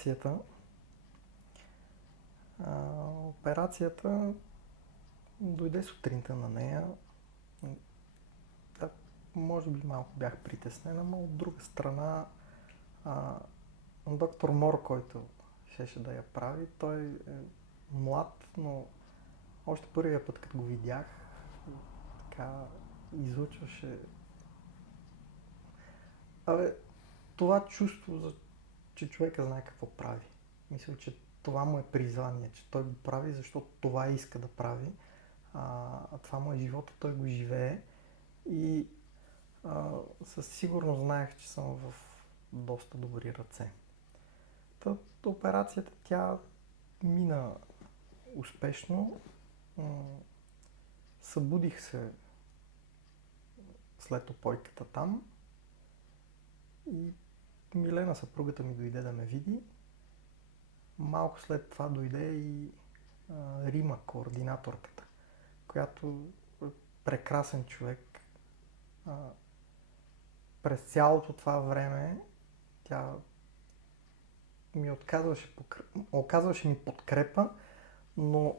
операцията. Операцията дойде сутринта на нея. Да, може би малко бях притеснена, но от друга страна доктор Мор, който щеше да я прави, той е млад, но още първия път, като го видях, така излъчваше това чувство, че човека знае какво прави. Мисля, че това му е призвание, че той го прави, защото това иска да прави. Това му е живота, той го живее и със сигурност знаех, че съм в доста добри ръце. Операцията тя мина успешно. Събудих се след опойката там и Милена, съпругата ми, дойде да ме види. Малко след това дойде и Рима, координаторката, която е прекрасен човек. През цялото това време тя ми оказваше ми подкрепа, но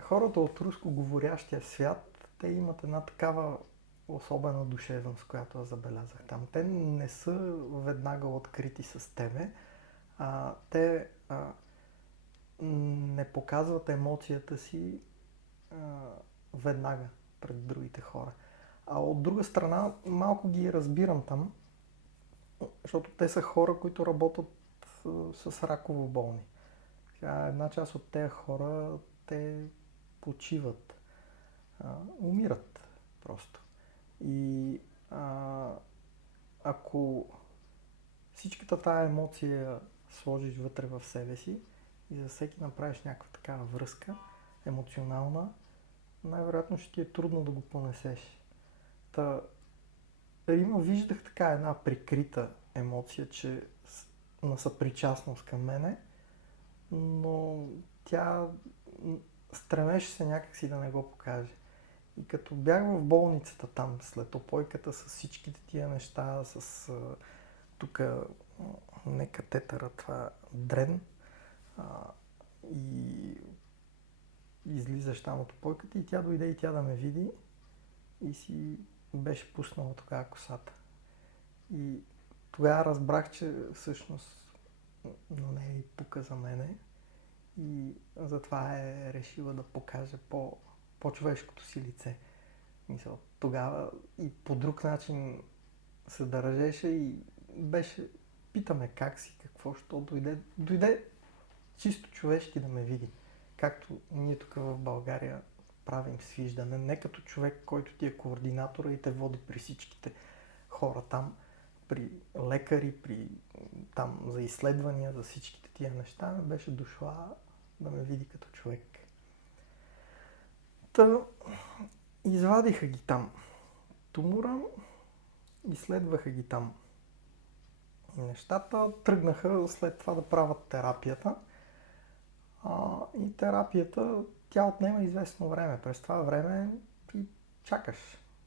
хората от рускоговорящия свят, те имат една такава особена душевност, която аз забелязах там. Те не са веднага открити с тебе. Те не показват емоцията си веднага пред другите хора. А от друга страна, малко ги разбирам там, защото те са хора, които работят с раково болни. Една част от тези хора, те почиват, умират просто. И ако всичката тая емоция сложиш вътре в себе си и за всеки направиш някаква такава връзка емоционална, най-вероятно ще ти е трудно да го понесеш. Рима виждах така една прикрита емоция, че на съпричастност към мене, но тя стремеше се някакси да не го покаже. И като бях в болницата там, след опойката, с всичките тия неща, с тук не катетъра, това дрен, и излизаш там от опойката и тя дойде и тя да ме види и си беше пуснала тогава косата. И тогава разбрах, че всъщност на нея и пука за мене и затова е решила да покаже по-човешкото си лице. Мисля, тогава и по друг начин се държеше и беше, питаме как си, какво, що дойде чисто човешки да ме види. Както ние тук в България правим свиждане, не като човек, който ти е координатора и те води при всичките хора там, при лекари, там за изследвания, за всичките тия неща, беше дошла да ме види като човек. Извадиха ги там тумора, изследваха ги там нещата, тръгнаха след това да правят терапията. И терапията, тя отнема известно време. През това време ти чакаш.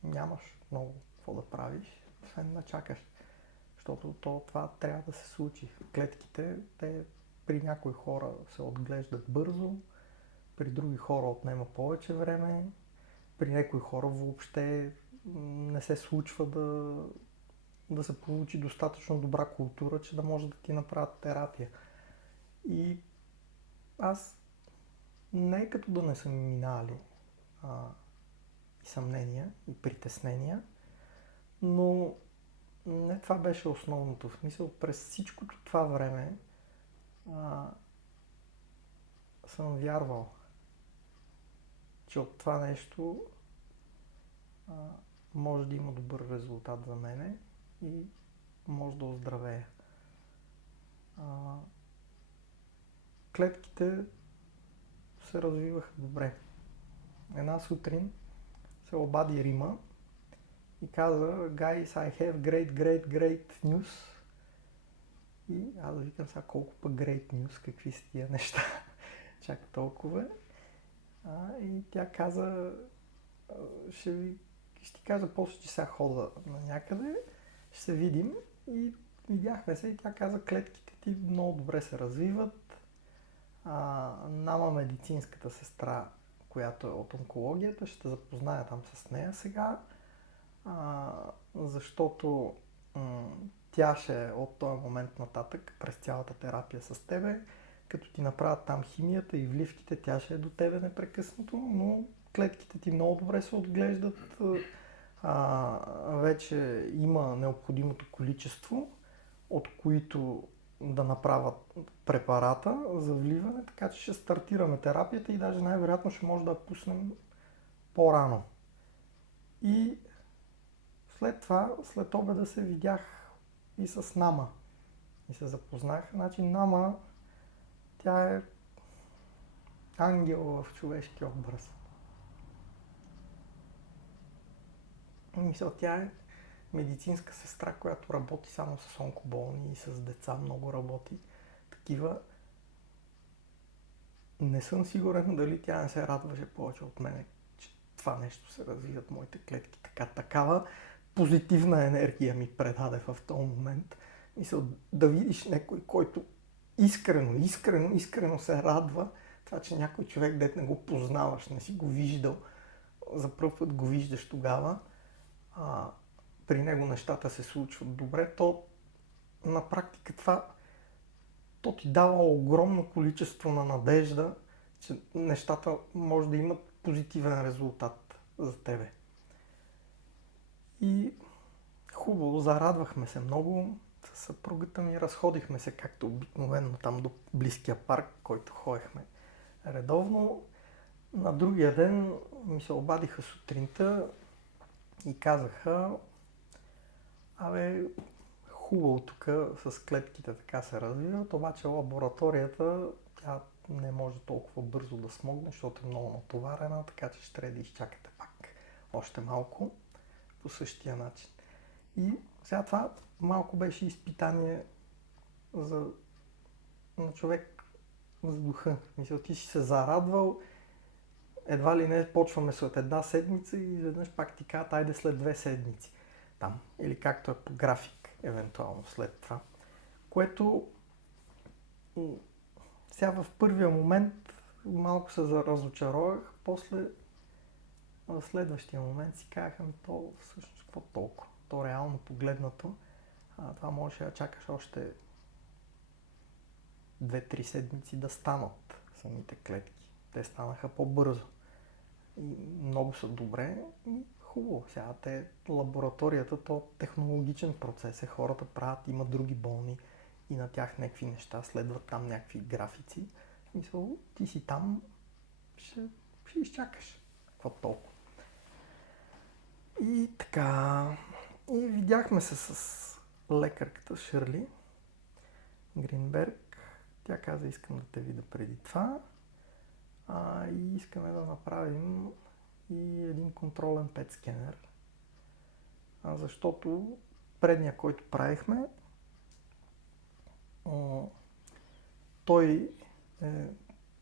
Нямаш много какво да правиш, освен да чакаш. Защото това трябва да се случи. Клетките, те при някои хора се отглеждат бързо, при други хора отнема повече време, при някои хора въобще не се случва да се получи достатъчно добра култура, че да може да ти направят терапия. И аз не е като да не са ми минали и съмнения, и притеснения, но не това беше основното. В смисъл, през всичкото това време съм вярвал, че от това нещо може да има добър резултат за мене и може да оздравея. Клетките се развиваха добре. Една сутрин се обади Рима и каза: Guys, I have great news. И аз викам сега колко пък great news, какви са тия неща, чак толкова. И тя каза: ще ти кажа после, че сега хода на някъде, ще се видим и видяхме се и тя каза, клетките ти много добре се развиват. Нама медицинската сестра, която е от онкологията, ще те запозная там с нея сега, защото тя ще е от този момент нататък през цялата терапия с тебе. Като ти направят там химията и вливките, тя ще е до тебе непрекъснато, но клетките ти много добре се отглеждат. Вече има необходимото количество, от които да направят препарата за вливане, така че ще стартираме терапията и даже най-вероятно ще може да я пуснем по-рано. И след това, след обеда се видях и с Нама. И се запознах. Значи Нама, тя е ангел в човешки образ. Мисля, тя е медицинска сестра, която работи само с онкоболни и с деца много работи. Такива. Не съм сигурен дали тя не се радваше повече от мене, че това нещо се развиват моите клетки. Такава позитивна енергия ми предаде в този момент. Мисля, да видиш някой, който искрено се радва това, че някой човек, дет не го познаваш, не си го виждал, за първ път го виждаш тогава, при него нещата се случват добре, то на практика това то ти дава огромно количество на надежда, че нещата може да имат позитивен резултат за тебе. И хубаво, зарадвахме се много. С съпругата ми разходихме се както обикновено там до близкия парк, който ходехме редовно. На другия ден ми се обадиха сутринта и казаха: хубаво тук с клетките така се развиват, обаче лабораторията тя не може толкова бързо да смогне, защото е много натоварена, така че ще трябва да изчакате пак още малко по същия начин. И сега това малко беше изпитание на човек за духа. Мисля, ти си се зарадвал, едва ли не почваме след една седмица и изведнъж пак ти казват, айде след 2 седмици там. Или както е по график, евентуално след това. Което сега в първия момент малко се разочаровах, после в следващия момент си казаха, то всъщност какво толкова? То реално погледнато, това можеше да чакаш още 2-3 седмици да станат самите клетки. Те станаха по-бързо. И много са добре и хубаво. Сега лабораторията, то технологичен процес е. Хората правят, има други болни и на тях някакви неща, следват там някакви графици. Мисля, ти си там, ще изчакаш. Какво толкова? И така, и видяхме се с лекарката Шърли Гринберг. Тя каза, искам да те видя преди това. И искаме да направим и един контролен пет скенер. Защото предния, който правихме, той е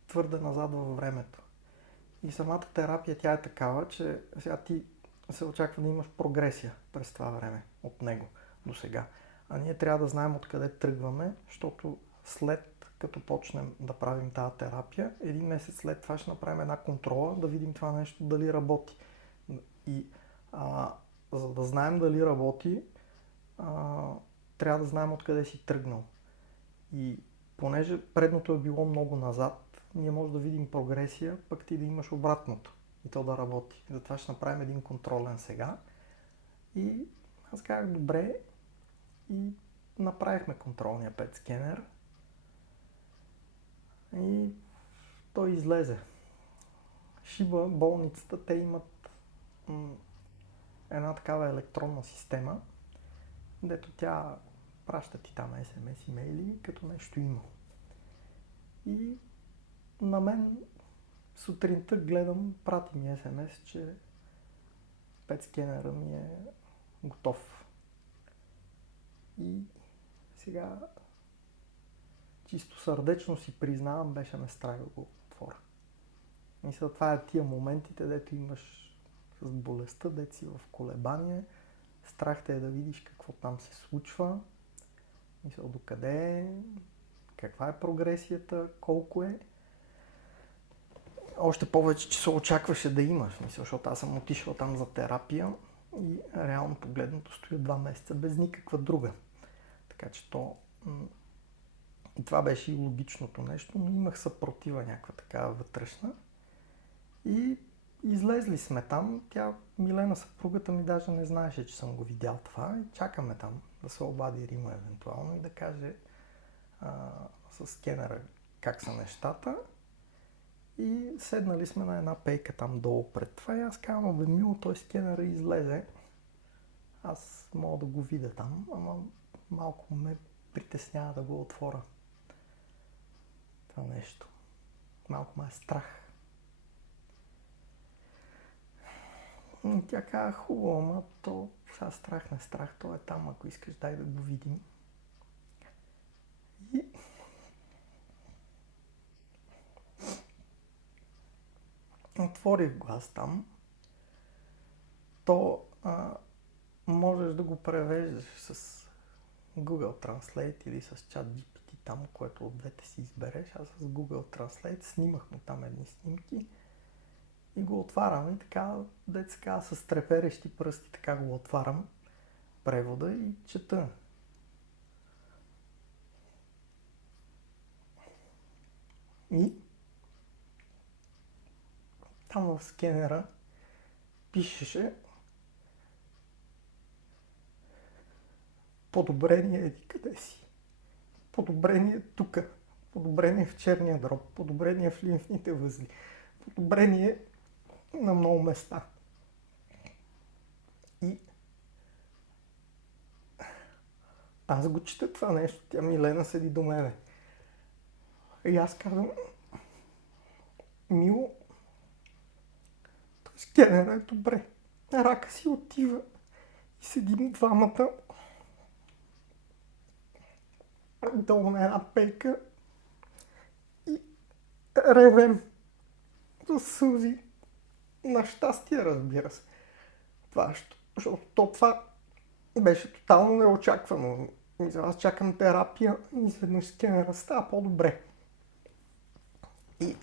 твърде назад във времето. И самата терапия тя е такава, че сега ти се очаква да имаш прогресия през това време от него до сега. А ние трябва да знаем откъде тръгваме, защото след като почнем да правим тази терапия, един месец след това ще направим една контрола, да видим това нещо дали работи. И за да знаем дали работи, трябва да знаем откъде си тръгнал. И понеже предното е било много назад, ние може да видим прогресия, пък ти да имаш обратното и то да работи. Затова ще направим един контролен сега. И аз казах добре и направихме контролния пет скенер. И той излезе. Шиба, болницата, те имат една такава електронна система, дето тя праща ти там SMS, имейли, като нещо има. И на мен сутринта гледам, прати ми SMS, че пет скенера ми е готов. И сега чисто сърдечно си признавам, беше ме страх да го отворя. Мисля, това е тия моментите, дето имаш с болестта, дето си в колебание, страх те е да видиш какво там се случва Мисля, докъде е, каква е прогресията, колко е. Още повече, че се очакваше да имаш, мисля, защото аз съм отишъл там за терапия и реално погледнато стоя 2 месеца без никаква друга. Така че и това беше и логичното нещо, но имах съпротива някаква такава вътрешна. И излезли сме там. Милена, съпругата ми, даже не знаеше, че съм го видял това. И чакаме там да се обади Рима евентуално и да каже с скенера как са нещата. И седнали сме на една пейка там долу пред това и аз казвам, мило, той скенера излезе. Аз мога да го видя там, ама малко ме притеснява да го отворя. Това нещо. Малко ме е страх. И тя каза, хубаво, ама то сега страх не страх, то е там, ако искаш, дай да го видим. И отворих го аз там. То можеш да го превеждаш с Google Translate или с ChatGPT там, което от двете си избереш. Аз с Google Translate снимах му там едни снимки и го отварям и така, деца казва, с треперещи пръсти така го отварям превода и чета. И там в скенера пишеше подобрение еди къде си, подобрение тук, подобрение в черния дроб, подобрение в лимфните възли, подобрение на много места. И аз го чета това нещо, тя Милена седи до мене. И аз казвам, мило, той скенера е добре, рака си отива и седим двамата долу на една пейка и ревем с сълзи. На щастие, разбира се. Това, защото това беше тотално неочаквано. Аз чакам терапия и изведнъж скенера става по-добре. И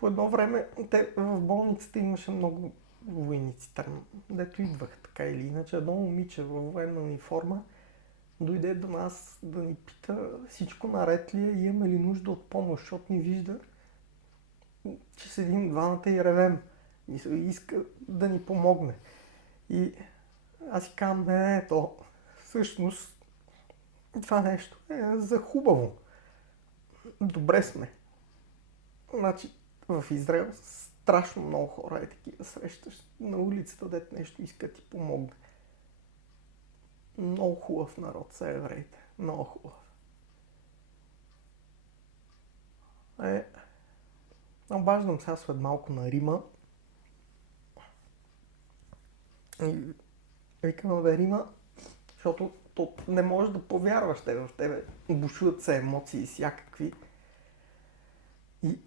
по едно време в болницата имаше много войници там, дето идвах така или иначе. Едно момиче във военна униформа дойде до нас да ни пита всичко наред ли е и имаме ли нужда от помощ, защото ни вижда, че седим двамата и ревем. И иска да ни помогне. И аз си казвам, не, то всъщност това нещо е за хубаво. Добре сме. Значи в Израел страшно много хора е такива срещаш на улицата, дето нещо иска да ти помогне. Много хубав народ са евреите. Много хубав. Обаждам сега след малко на Рима. И викам, бе, Рима, защото не можеш да повярваш в тебе. Бушуват се емоции всякакви. И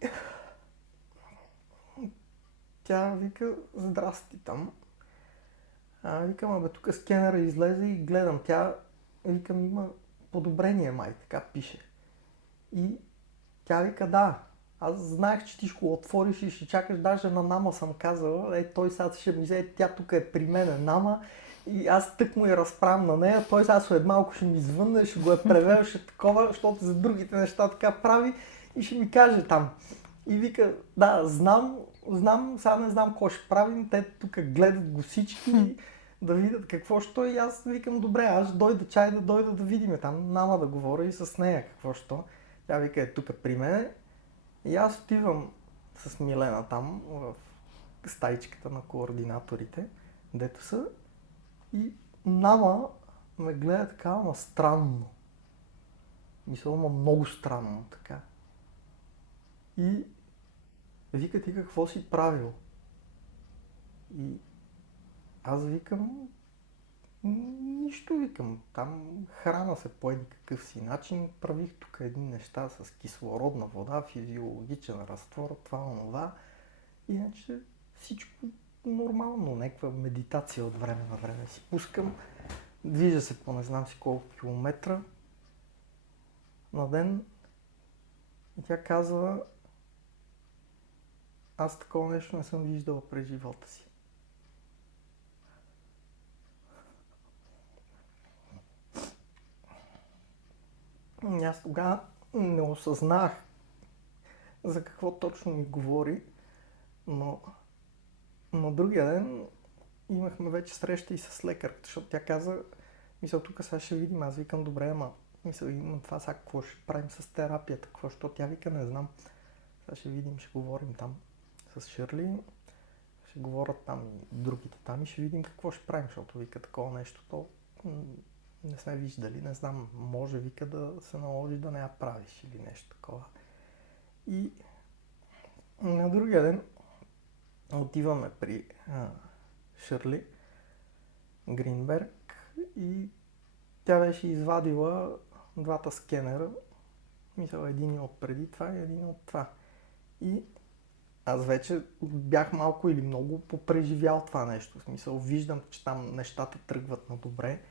тя вика, здрасти там. Викам, абе, тук скенера излезе и гледам. Тя, викам, има подобрение, май, така пише. И тя вика, да, аз знаех, че ти ще го отвориш и ще чакаш, даже на Нама съм казала, той сега ще ми взе, тя тук е при мен, Нама, и аз тък му я разправям на нея, той сега след малко ще ми звънне, ще го е превел, ще такова, защото за другите неща така прави и ще ми каже там. И вика, да, знам, сега не знам какво ще правим, те тук гледат го всички, да видят какво ще и аз викам, добре, аз ще дойда да видим там, Нама да говоря и с нея какво ще. Тя вика, е тук при мен. И аз отивам с Милена там, в стаичката на координаторите, дето са, и Нама ме гледа така, ама странно. Мисля, ама много странно така. И вика, ти какво си правил? И аз викам, нищо, викам, там храна се по един какъв си начин, правих тук едни неща с кислородна вода, физиологичен разтвор, това. Иначе всичко нормално, някаква медитация от време на време си пускам, движа се по не знам си колко километра на ден и тя казва: аз такова нещо не съм виждала през живота си. И аз тогава не осъзнах за какво точно ми говори, но на другия ден имахме вече среща и с лекарката, защото тя каза: мисля, тук сега ще видим. Аз викам: добре, ама мисля, има това сега, какво ще правим с терапията, какво, защото тя вика: не знам. Сега ще видим, ще говорим там с Ширли, ще говорят там и другите там и ще видим какво ще правим, защото вика такова нещо, то не сме виждали, не знам, може вика да се наложи да не я правиш или нещо такова. И на другия ден отиваме при Ширли Гринберг и тя беше извадила двата скенера, мисля, един от преди това и един от това. И аз вече бях малко или много попреживял това нещо. В смисъл, виждам, че там нещата тръгват на добре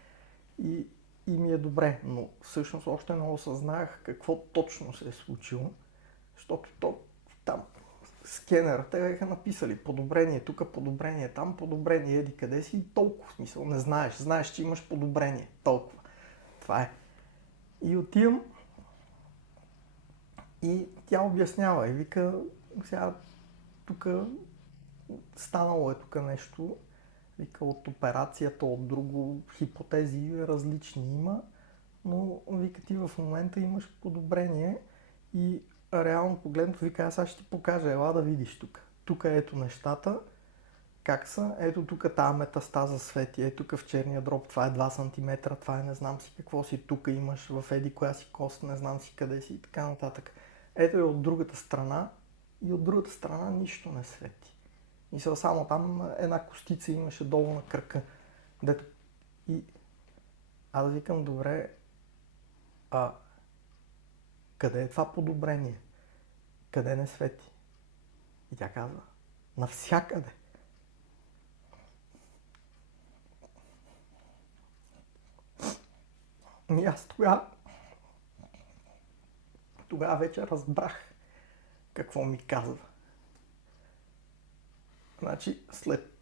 и ми е добре, но всъщност още не осъзнах какво точно се е случило, защото то там скенера, те бяха написали подобрение, тук подобрение, там подобрение, еди къде си и толкова, в смисъл, не знаеш, че имаш подобрение, толкова. Това е. И отивам и тя обяснява и вика: сега тук станало е тук нещо, вика, от операцията, от друго, хипотези различни има, но вика, ти в момента имаш подобрение и реално погледнато, вика, аз сега ще ти покажа, ела да видиш тук. Тук ето нещата, как са, ето тук тази метастаза свети, ето тук в черния дроб, това е 2 см, това е не знам си какво си, тук имаш в еди коя си кост, не знам си къде си и така нататък. Ето и от другата страна и от другата страна нищо не свети. И само там една костица имаше долу на кръка. Дето... И аз викам: добре, къде е това подобрение? Къде не свети? И тя казва: навсякъде. И аз тогава вече разбрах какво ми казва. Значи след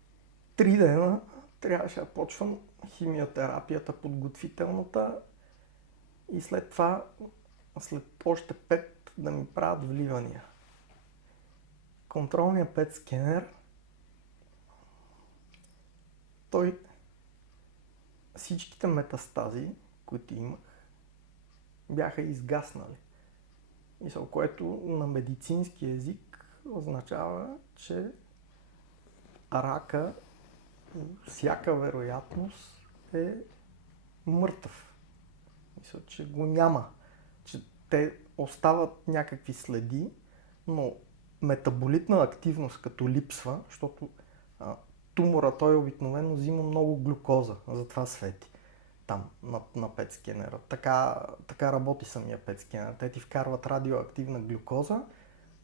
3 дена трябваше да почвам химиотерапията, подготвителната, и след това, след още 5 да ми правят вливания. Контролният PET скенер, той всичките метастази, които имах, бяха изгаснали. Мисъл, което на медицински език означава, че рака всяка вероятност е мъртъв. Мисля, че го няма. Че те остават някакви следи, но метаболитна активност като липсва, защото тумора той обикновено взима много глюкоза, затова свети там на PET скенера. Така работи самия PET скенер. Те ти вкарват радиоактивна глюкоза,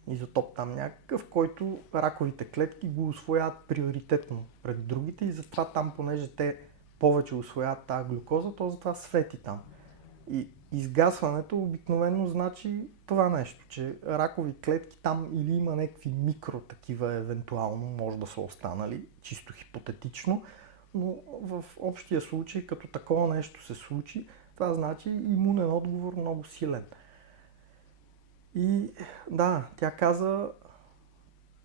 изотоп там някакъв, който раковите клетки го усвояват приоритетно пред другите и затова там, понеже те повече усвояват тази глюкоза, то затова свети там. И изгасването обикновено значи това нещо, че ракови клетки там или има някакви микро такива евентуално, може да са останали, чисто хипотетично, но в общия случай, като такова нещо се случи, това значи имунен отговор много силен. И да, тя каза: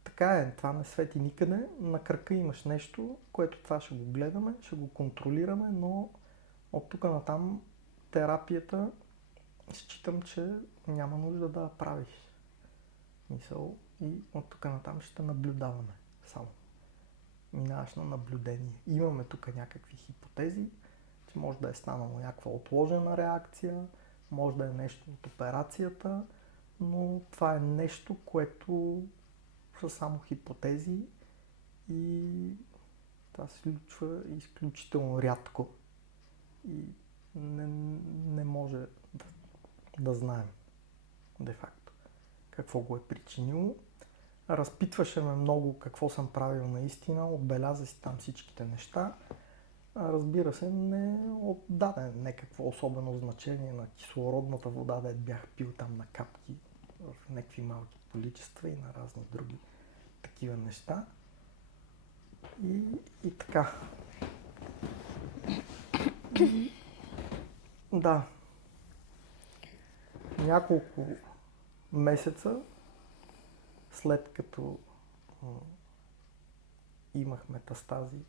така е, това не свети никъде, на кръка имаш нещо, което това ще го гледаме, ще го контролираме, но от тук натам терапията считам, че няма нужда да я правиш. Мисъл, и от тук натам ще наблюдаваме само. Минаваш на наблюдение. Имаме тук някакви хипотези, че може да е станало някаква отложена реакция, може да е нещо от операцията, но това е нещо, което са само хипотези и това се случва изключително рядко и не може да знаем де-факто какво го е причинило. Разпитваше ме много какво съм правил наистина, отбеляза си там всичките неща разбира се, не отдаде някакво особено значение на кислородната вода, да бях пил там на капки в някакви малки количества и на разни други такива неща. И така. Да. Няколко месеца след като имах метастази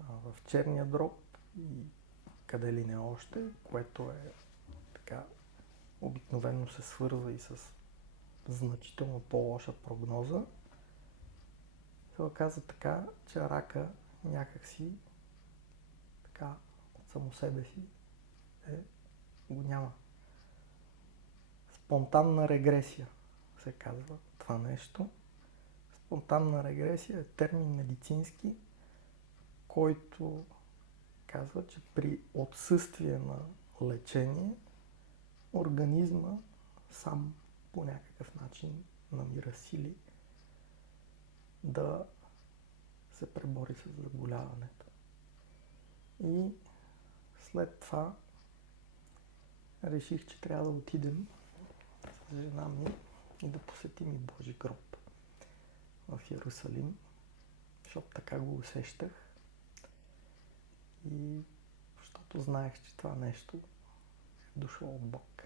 в черния дроб и къде ли не още, което е така обикновено се свързва и с значително по-лоша прогноза, се оказа така, че рака някакси така от само себе си го няма. Спонтанна регресия се казва това нещо. Спонтанна регресия е термин медицински, който казва, че при отсъствие на лечение организма сам по някакъв начин намира сили да се пребори с заболяването. И след това реших, че трябва да отидем с жена ми и да посетим и Божи гроб в Йерусалим, защото така го усещах и защото знаех, че това нещо е дошло от Бог.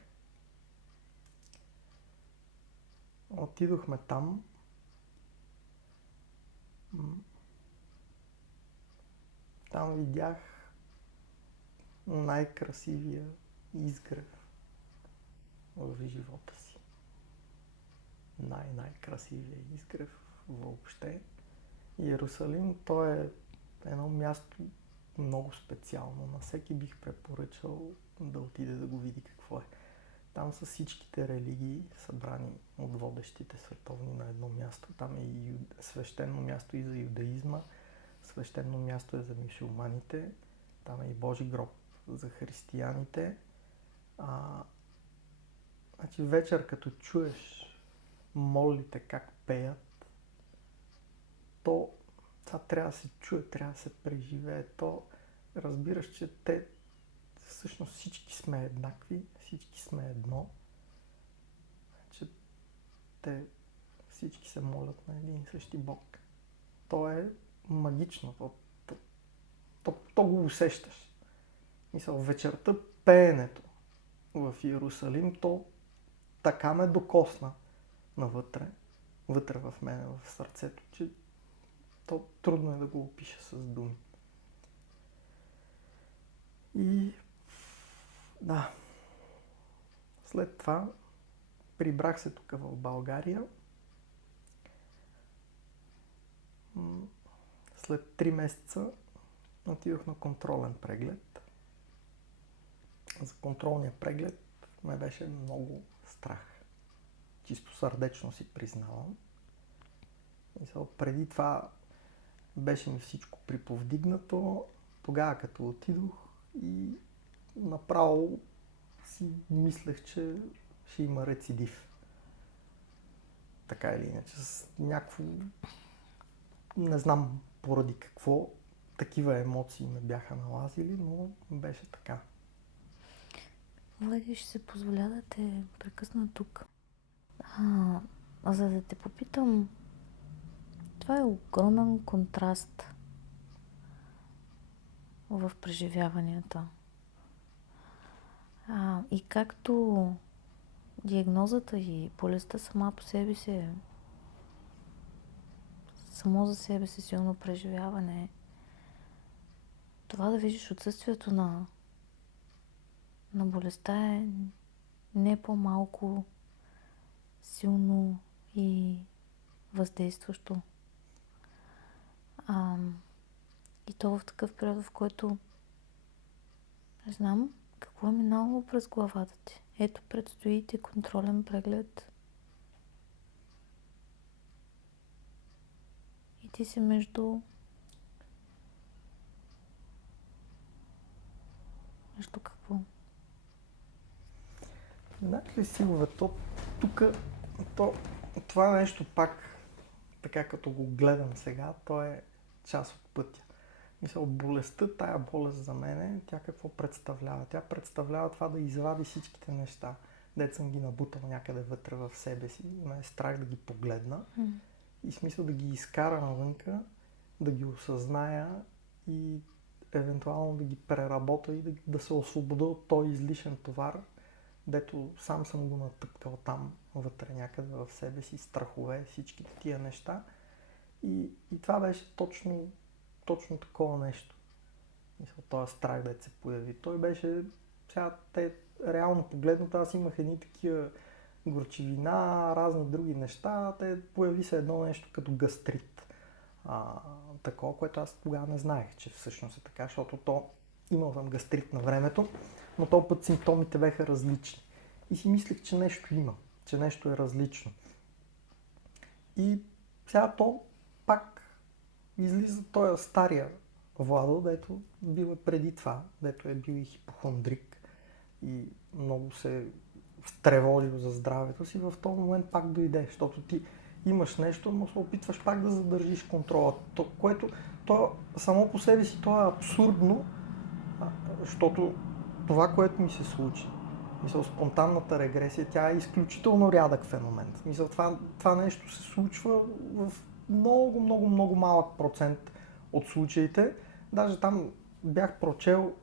Отидохме там. Там видях най-красивия изгрев в живота си. Най-красивия изгрев въобще. Йерусалим, то е едно място много специално. На всеки бих препоръчал да отиде да го види какво е. Там са всичките религии, събрани от водещите световни на едно място. Там е и свещено място и за юдаизма, свещено място е за мюсюлманите, там е и Божи гроб за християните. Значи вечер, като чуеш молите как пеят, то това трябва да се чуе, трябва да се преживее. То разбираш, че те всъщност всички сме еднакви, всички сме едно, че те всички се молят на един и същи Бог. То е магично, то го усещаш. Мисъл, вечерта пеенето в Йерусалим, то така ме докосна навътре, вътре в мене, в сърцето, че то трудно е да го опиша с думи. И да, след това прибрах се тук в България. След 3 месеца отидох на контролен преглед. За контролния преглед ме беше много страх. Чисто сърдечно си признавам. Преди това беше ми всичко приповдигнато. Тогава като отидох и направо си мислех, че ще има рецидив. Така или иначе, с някакво... Не знам поради какво такива емоции ме бяха налазили, но беше така. Влади, ще се позволя да те прекъсна тук. За да те попитам, това е огромен контраст в преживяванията. И както диагнозата и болестта сама по себе си само за себе си силно преживяване, това да видиш отсъствието на болестта е не по-малко силно и въздействащо. И то в такъв период, в който не знам какво е минало през главата ти. Ето, предстои ти контролен преглед. И ти си между какво? Знаеш ли, Силве, това нещо пак, така като го гледам сега, то е част от пътя. Мисля, болестта, тая болест за мене, тя какво представлява? Тя представлява това да извади всичките неща, дето съм ги набутал някъде вътре в себе си. Ме е страх да ги погледна и смисъл да ги изкара навънка, да ги осъзная и евентуално да ги преработя и да се освобода от този излишен товар, дето сам съм го натъпкал там вътре някъде в себе си, страхове, всичките тия неща. И това беше точно такова нещо. Мисля, този страх да се появи. Той беше, сега реално погледнато, аз имах едни такива горчивина, разни други неща, появи се едно нещо като гастрит. Такова, което аз тогава не знаех, че всъщност е така, защото имал съм гастрит на времето, но този път симптомите бяха различни. И си мислех, че нещо има, че нещо е различно. И сега то пак излиза този стария Владо, дето бил преди това, дето е бил и хипохондрик и много се стревожил за здравето си, в този момент пак дойде, защото ти имаш нещо, но се опитваш пак да задържиш контрола, което само по себе си то е абсурдно, защото това, което ми се случи, спонтанната регресия, тя е изключително рядък феномен. Това нещо се случва в много малък процент от случаите. Даже там бях прочел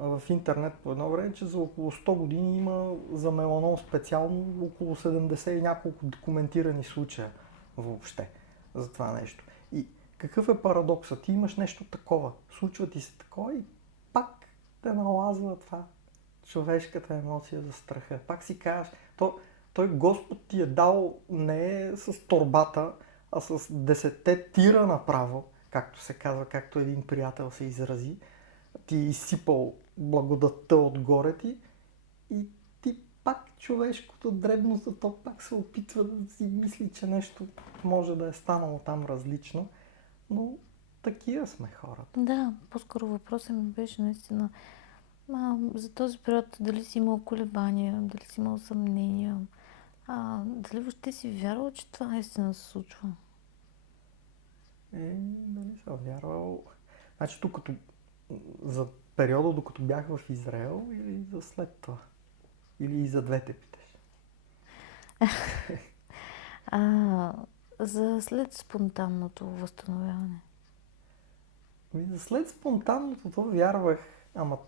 в интернет по едно време, че за около 100 години има за меланом специално около 70 и няколко документирани случая въобще за това нещо. И какъв е парадоксът? Ти имаш нещо такова, случва ти се такова и пак те налазва това човешката емоция за страха. Пак си кажеш, той Господ ти е дал не с торбата, а с 10 тира направо, както се казва, както един приятел се изрази, ти е изсипал благодатта отгоре ти и ти пак човешкото дребното, то пак се опитва да си мисли, че нещо може да е станало там различно, но такива сме хората. Да, по-скоро въпросът ми беше наистина за този период дали си имал колебания, дали си имал съмнения, дали въобще си вярвал, че това наистина се случва? Дали съм вярвал. Значи тук за периода, докато бях в Израел или за след това? Или и за двете питаш? За след спонтанното възстановяване. За след спонтанното то вярвах, ама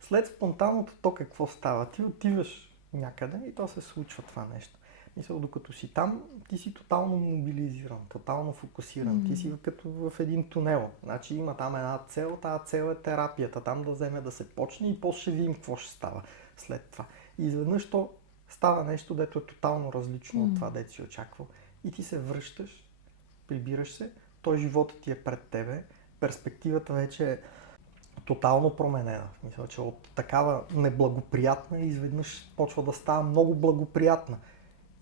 след спонтанното то какво става? Ти отиваш някъде и то се случва това нещо. Мисля, докато си там, ти си тотално мобилизиран, тотално фокусиран. Ти си като в един тунел. Значи има там една цел, тази цел е терапията. Там да вземе да се почне и после ще видим какво ще става след това. И изведнъж то става нещо, дето е тотално различно от това, дето си очаквал. И ти се връщаш, прибираш се, той животът ти е пред тебе, перспективата вече е тотално променена. Мисля, че от такава неблагоприятна изведнъж почва да става много благоприятна.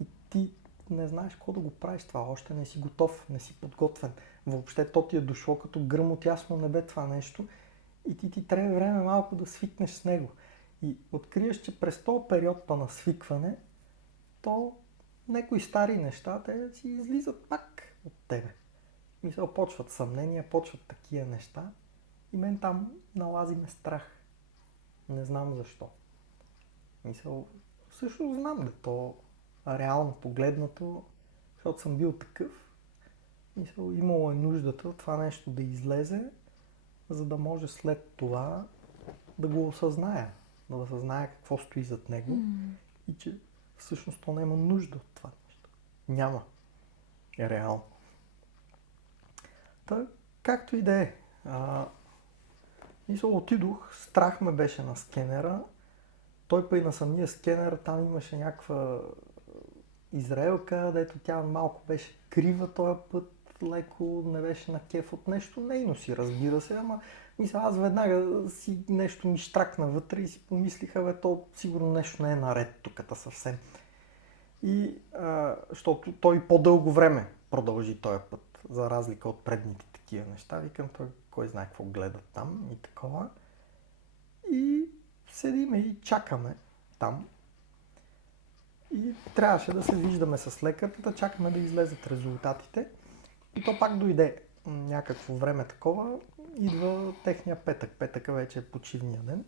И ти не знаеш какво да го правиш това, още не си готов, не си подготвен. Въобще то ти е дошло като гръм от ясно небе това нещо и ти трябва време малко да свикнеш с него. И откриеш, че през този период на свикване, то някои стари неща, те си излизат пак от тебе. Мисля, почват съмнения, почват такива неща и мен там налазиме страх. Не знам защо. Мисля, също знам да то реално погледнато, защото съм бил такъв. Мисля, имало е нуждата това нещо да излезе, за да може след това да го осъзная. Да осъзная какво стои зад него и че всъщност то няма нужда от това нещо. Няма. Реално. Та, както и да е. Мисля, отидох, страх ме беше на скенера. Той пъй на самия скенер, там имаше някаква израелка, дето тя малко беше крива този път, леко не беше на кеф от нещо нейно си, разбира се, ама мисля, аз веднага си нещо ми щракна вътре и си помислиха, то сигурно нещо не е наред тук съвсем. И защото той по-дълго време продължи този път, за разлика от предните такива неща. Викам, той кой знае какво гледа там и такова. И седиме и чакаме там. И трябваше да се виждаме с лекарта, да чакаме да излезат резултатите. И то пак дойде някакво време такова. идва техния петък. Петъка вече е почивния ден.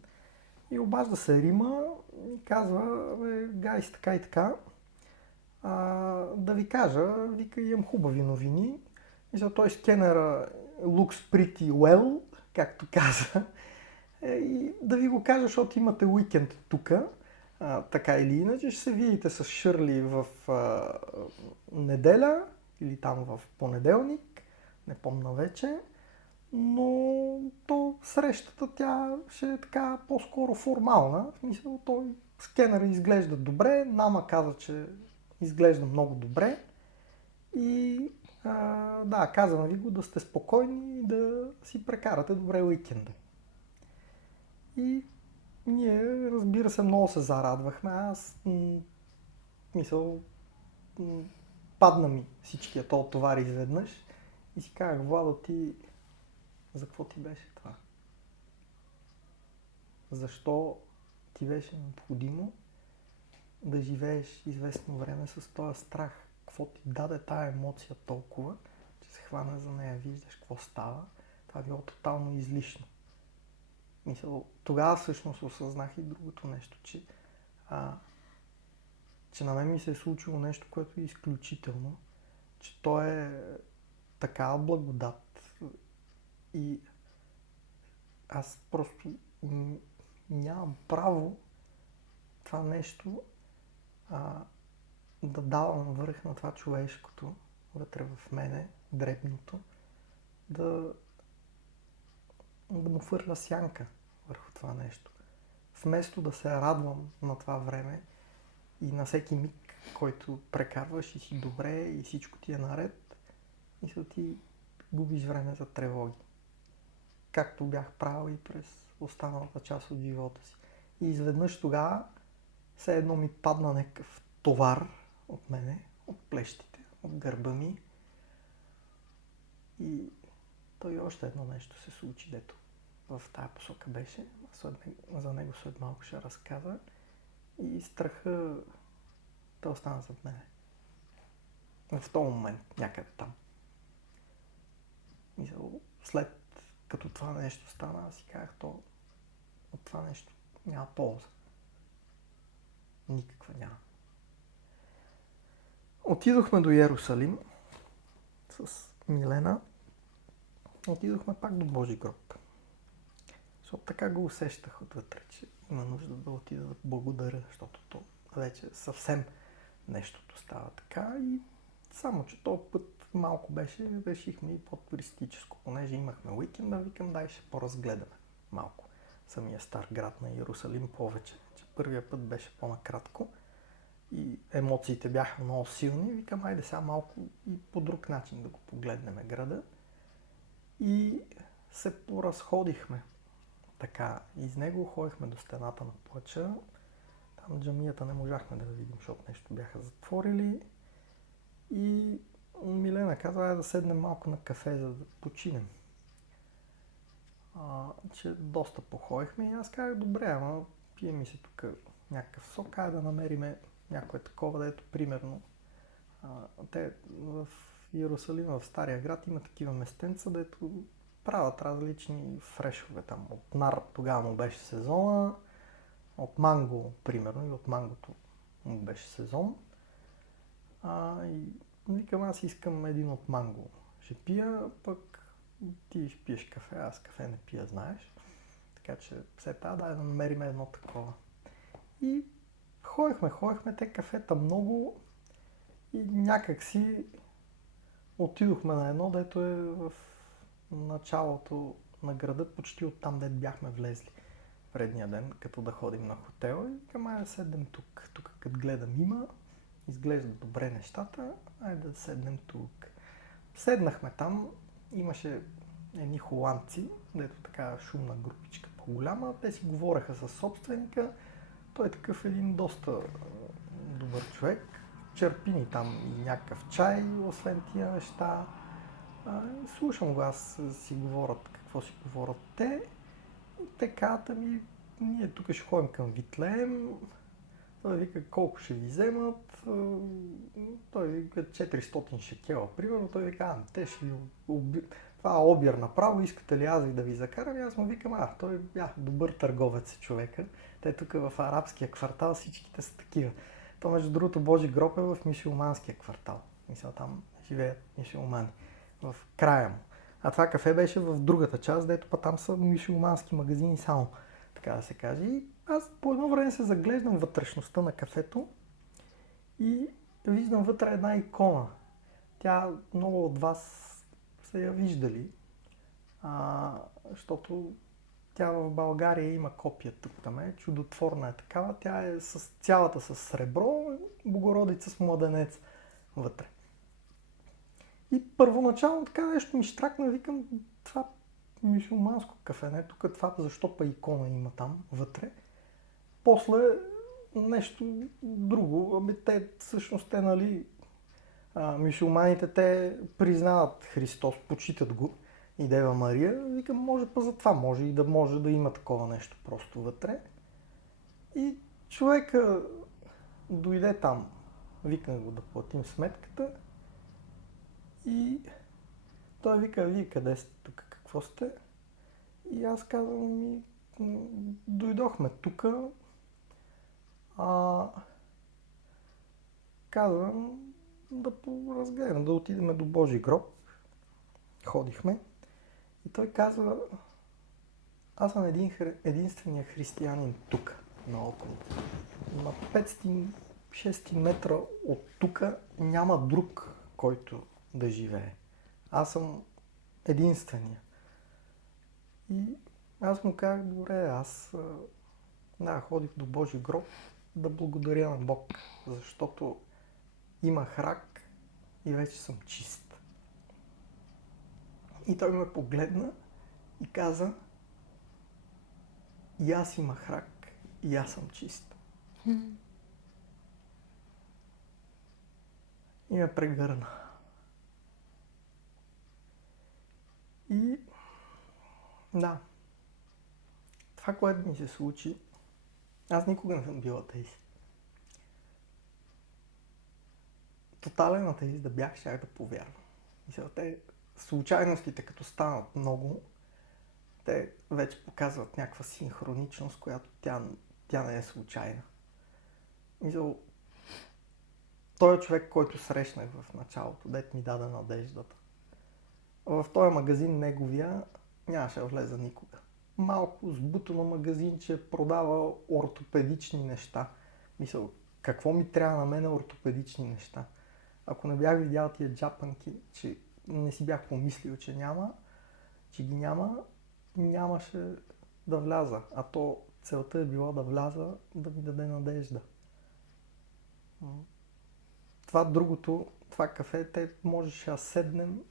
И обажда се Рима и казва, гайс, така и така, да ви кажа, вика, имам хубави новини. И за той скенера looks pretty well, както каза. И да ви го кажа, защото имате уикенд тук, така или иначе, ще се видите с Шърли в неделя или там в понеделник, не помня вече, но то срещата тя ще е така по-скоро формална. В смисъл, той скенера изглежда добре, Нама каза, че изглежда много добре и да, казвам ви го да сте спокойни и да си прекарате добре уикенда. И ние, разбира се, много се зарадвахме. Аз, мисъл, падна ми всичкия този товар изведнъж и си казах, Владо, ти за какво ти беше това? Защо ти беше необходимо да живееш известно време с този страх? Какво ти даде тая емоция толкова, че се хвана за нея, виждаш какво става? Това било тотално излишно. Мисъл, тогава всъщност осъзнах и другото нещо, че на мен ми се е случило нещо, което е изключително, че то е такава благодат и аз просто нямам право това нещо да давам върх на това човешкото вътре в мене, дребното, да му фърля сянка върху това нещо. Вместо да се радвам на това време и на всеки миг, който прекарваш и си добре и всичко ти е наред, мисля, ти губиш време за тревоги. Както бях правил и през останалата част от живота си. И изведнъж тогава все едно ми падна някакъв товар от мене, от плещите, от гърба ми. И той още едно нещо се случи, дето в тая посока беше. За него след малко ще разказа. И страха той остана зад мене. В този момент, някъде там. Мисъл, след като това нещо стана, аз си казах, то от това нещо няма полза. Никаква няма. Отидохме до Йерусалим с Милена. Отидохме пак до Божи гроб. Защото така го усещах отвътре, че има нужда да отида да благодаря, защото то вече съвсем нещото става така. И само, че този път малко беше, решихме и по-туристическо, понеже имахме уикенда, викам, дай ще поразгледаме малко самия стар град на Йерусалим повече, че първия път беше по-накратко и емоциите бяха много силни. Викам, айде сега малко и по друг начин да го погледнем града. И се поразходихме. Така, из него ходихме до стената на плача. Там джамията не можахме да видим, защото нещо бяха затворили. И Милена каза, да седнем малко на кафе, за да починем. Че доста походихме и аз казах, добре, ама пие ми се тук някакъв сок, да намериме някое такова, дето примерно те в Йерусалим, в Стария град има такива местенца, дето правят различни фрешове там. От нар тогава му беше сезона, от манго, примерно, и от мангото му беше сезон. И викам, аз искам един от манго. Ще пия, пък ти ще пиеш кафе, аз кафе не пия, знаеш. Така че все дай да намерим едно такова. И ходихме, те кафета много и някак си отидохме на едно, дето е в началото на града, почти оттам, дето бяхме влезли предния ден, като да ходим на хотел и към да седнем тук. Тук като гледам изглеждат добре нещата, айде да седнем тук. Седнахме там, имаше едни холандци, дето така шумна групичка по-голяма, те си говореха с собственика, той е такъв един доста добър човек, черпини там и някакъв чай, освен тия неща. Слушам го, аз си говорят, какво си говорят те. И те казват ми, ние тук ще ходим към Витлеем. Той вика, колко ще ви вземат? той вика 400 шекела, примерно, той вика, те ще ви това е обир направо, искате ли аз ви да ви закарам? И аз му викам, той добър търговец е човека. Те тук в арабския квартал всичките са такива. То между другото Божи гроб е в мюсюлманския квартал. Мисля, там живеят мюсюлмани. В края му. А това кафе беше в другата част, дето па там са мюсюлмански магазини само, така да се каже. И аз по едно време се заглеждам вътрешността на кафето и виждам вътре една икона. Тя много от вас са я виждали, защото тя в България има копия тук там чудотворна е такава. Тя е цялата с сребро, Богородица с младенец вътре. И първоначално така нещо ми щракна, викам, това мюсюлманско кафе, не тук това, защо па икона има там вътре. После нещо друго, всъщност те, нали, мюсюлманите, те признават Христос, почитат го и Дева Мария. Викам, може па за това, може да има такова нещо просто вътре. И човека дойде там, викна го да платим сметката и той вика, вие къде сте тук, какво сте? И аз казвам, дойдохме тук, казвам да поразгледам, да отидем до Божи гроб. Ходихме и той казва, аз съм единствения християнин тук, наоколо. На 500-600 метра от тук няма друг, който да живее. Аз съм единствения. И аз му казах, добре, аз ходих до Божи гроб да благодаря на Бог, защото имах рак и вече съм чист. И той ме погледна и каза, и аз имах рак, и аз съм чист. И ме прегърна. И да, това, което ми се случи, аз никога не съм бил атеист. Тотален атеист да бях, щях да повярвам. Мисля, случайностите, като станат много, те вече показват някаква синхроничност, която тя не е случайна. Мисля, той е човек, който срещнах в началото, дет ми даде надеждата. В този магазин неговия нямаше да влеза никога. Малко сбутано магазинче, продава ортопедични неща. Мисля, какво ми трябва на мен ортопедични неща? Ако не бях видял тия джапанки, че не си бях помислил, че ги няма, нямаше да вляза. А то целта е била да вляза, да ми даде надежда. Това другото, това кафе, те можеше да седнем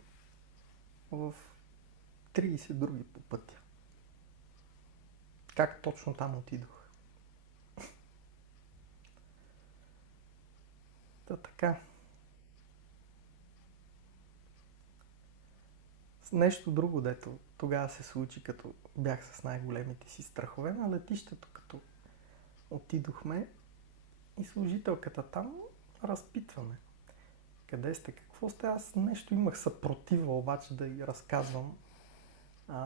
в 30 други по пътя. Как точно там отидох? Така. Нещо друго, дето тогава се случи, като бях с най-големите си страхове на летището, като отидохме и служителката там разпитваме. Къде сте, какво сте? Аз нещо имах съпротива, обаче да й разказвам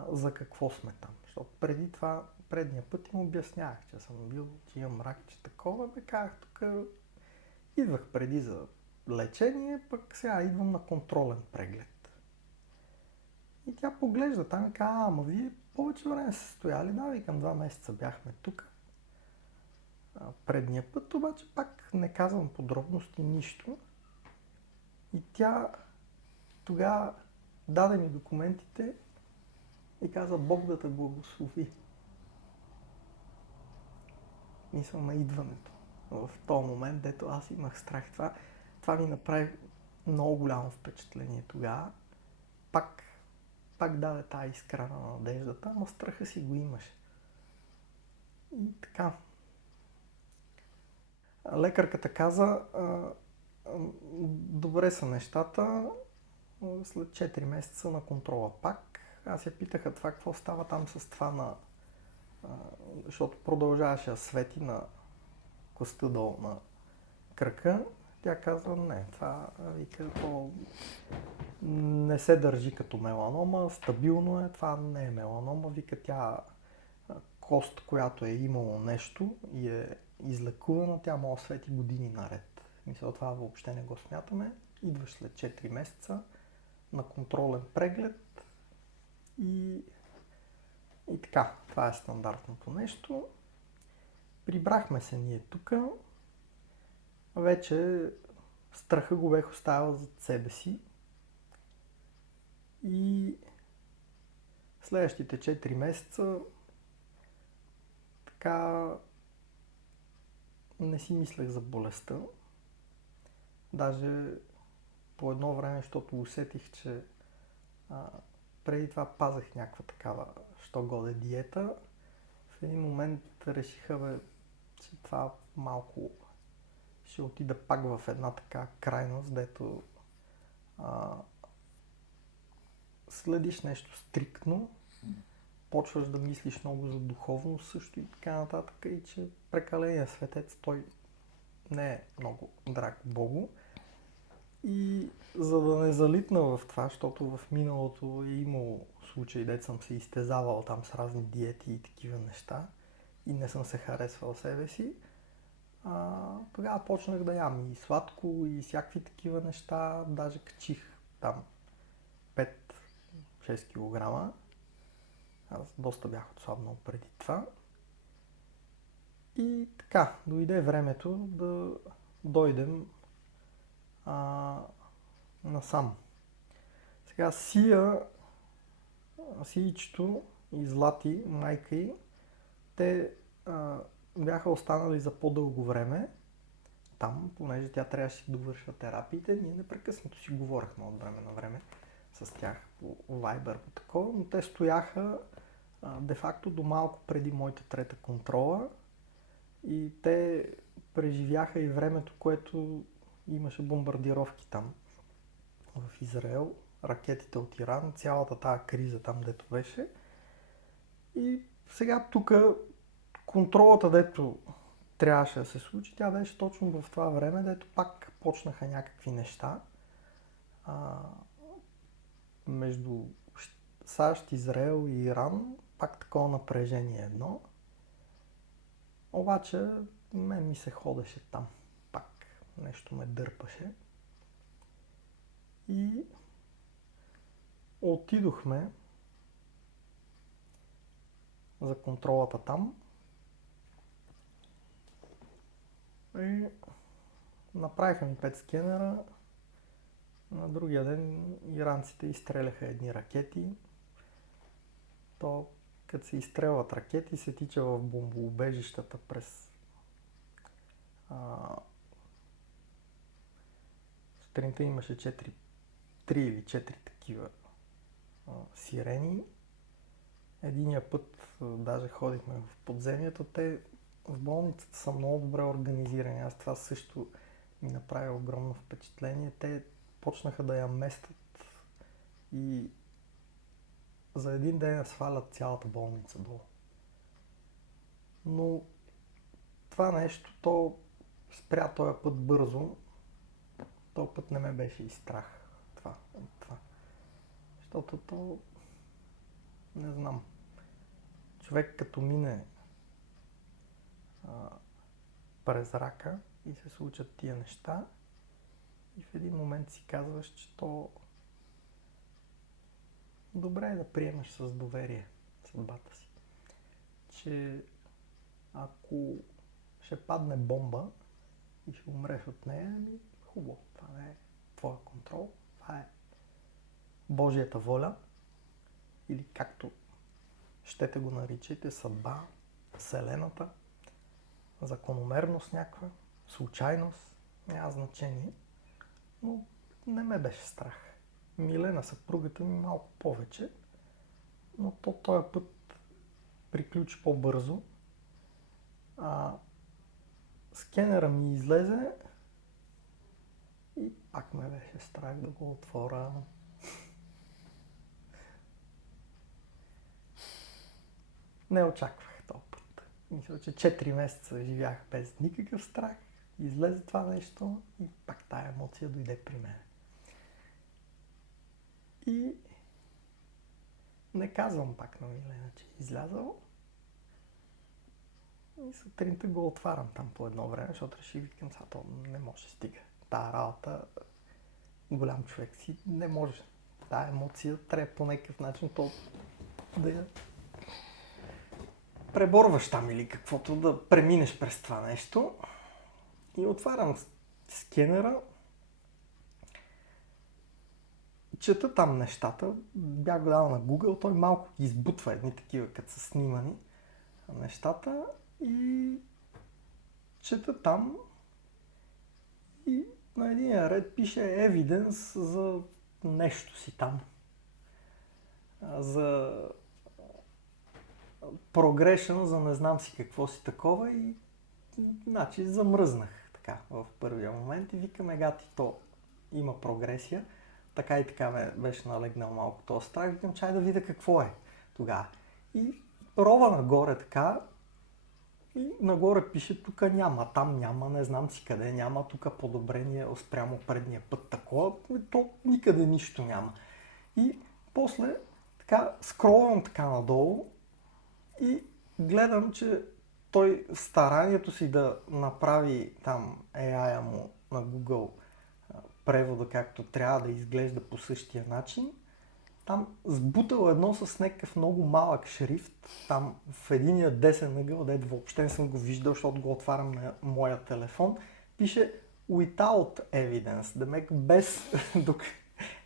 за какво сме там. Защото преди това, предния път им обяснявах, че съм бил, че имам рак, че такова, казах тук, идвах преди за лечение, пък сега идвам на контролен преглед. И тя поглежда там и казва, ама вие повече време сте стояли, да, викам 2 месеца бяхме тук. Предния път обаче пак не казвам подробности, нищо. И тя тогава даде ми документите и каза, Бог да те благослови. Мисля на идването. В този момент, дето аз имах страх. Това ми направи много голямо впечатление тогава. Пак даде тази искра на надеждата, но страха си го имаше. И така. Лекарката каза, добре са нещата, след 4 месеца на контрола пак. Аз я питаха това, какво става там с това защото продължаваше да свети на костта долу на кръка. Тя каза, не, това, вика, то не се държи като меланома, стабилно е, това не е меланома, вика, тя кост, която е имало нещо и е излекувана, тя може да свети години наред. Мисля, това въобще не го смятаме. Идваш след 4 месеца на контролен преглед и така. Това е стандартното нещо. Прибрахме се ние тук. Вече страха го бех оставил зад себе си. И следващите 4 месеца така не си мислех за болестта. Даже по едно време, защото усетих, че преди това пазех някаква такава, що годе диета. В един момент решиха, че това малко ще отида пак в една така крайност, дето следиш нещо стриктно, почваш да мислиш много за духовност също и така нататък, и че прекаленият светец, той не е много драг Богу. И за да не залитна в това, защото в миналото е имало случаи, дето съм се изтезавал там с разни диети и такива неща и не съм се харесвал себе си, тогава почнах да ям и сладко и всякакви такива неща, даже качих там 5-6 кг. Аз доста бях отслабнал преди това. И така, дойде времето да дойдем насам. Сега Сиичето и Злати, майка й, те бяха останали за по-дълго време там, понеже тя трябваше да довършва терапиите. Ние непрекъснато си говорихме от време на време с тях по Viber, по такова, но те стояха де-факто до малко преди моята трета контрола и те преживяха и времето, което имаше бомбардировки там в Израел, ракетите от Иран, цялата тази криза там, дето беше. И сега тук контролата, дето трябваше да се случи, тя беше точно в това време, дето пак почнаха някакви неща между САЩ, Израел и Иран, пак такова напрежение едно. Обаче мен ми се ходеше там, пак нещо ме дърпаше. И отидохме за контролата там и направиха ми 5 скенера. На другия ден иранците изстреляха едни ракети. То, като се изстрелват ракети, се тича в бомбоубежищата през сутринта имаше 3 или 4 такива сирени. Единия път даже ходихме в подземието. Те в болницата са много добре организирани. Аз това също ми направи огромно впечатление. Те почнаха да я местят и за един ден я свалят цялата болница долу. Но това нещо, то спря този път бързо. Този път не ме беше и страх. Това. Защото то, не знам, човек като мине през рака и се случат тия неща и в един момент си казваш, че то добре е да приемаш с доверие съдбата си. Че ако ще падне бомба и ще умреш от нея, хубаво, това не е твоя контрол, това е Божията воля или както щете го наричайте, съдба, вселената, закономерност някаква, случайност, няма значение, но не ме беше страх. Милена, съпругата ми, малко повече, но този път приключи по-бързо. Скенера ми излезе и пак ме беше страх да го отворя. Не очаквах този път. Мисля, че 4 месеца живях без никакъв страх. излезе това нещо и пак тая емоция дойде при мен. И не казвам пак на Милена, че е излязъл. И сутринта го отварям там по едно време, защото реших, викам, сега то не може да стига. Тая работа, голям човек си, не може. Тая емоция трябва по някакъв начин то да я преборваш там или каквото, да преминеш през това нещо. И отварям скенера, чета там нещата, бях го дал на Google, той малко избутва едни такива, като са снимани нещата и чета там и на един ред пише evidence за нещо си там. За progression, за не знам си какво си такова и значи замръзнах така в първия момент и викам, гати, то има прогресия. Така и така ме беше налегнал малко този страх. Викам, чай да видя какво е тогава. И рова нагоре така и нагоре пише, тук няма, там няма, не знам си къде няма, тук подобрение спрямо предния път такова, то никъде нищо няма. И после така скролвам така надолу и гледам, че той старанието си да направи там AI-а му на Google превода както трябва да изглежда по същия начин, там сбутал едно с някакъв много малък шрифт, там в единия десен ъгъл, дето въобще не съм го виждал, защото го отварям на моя телефон, пише without evidence, да мек без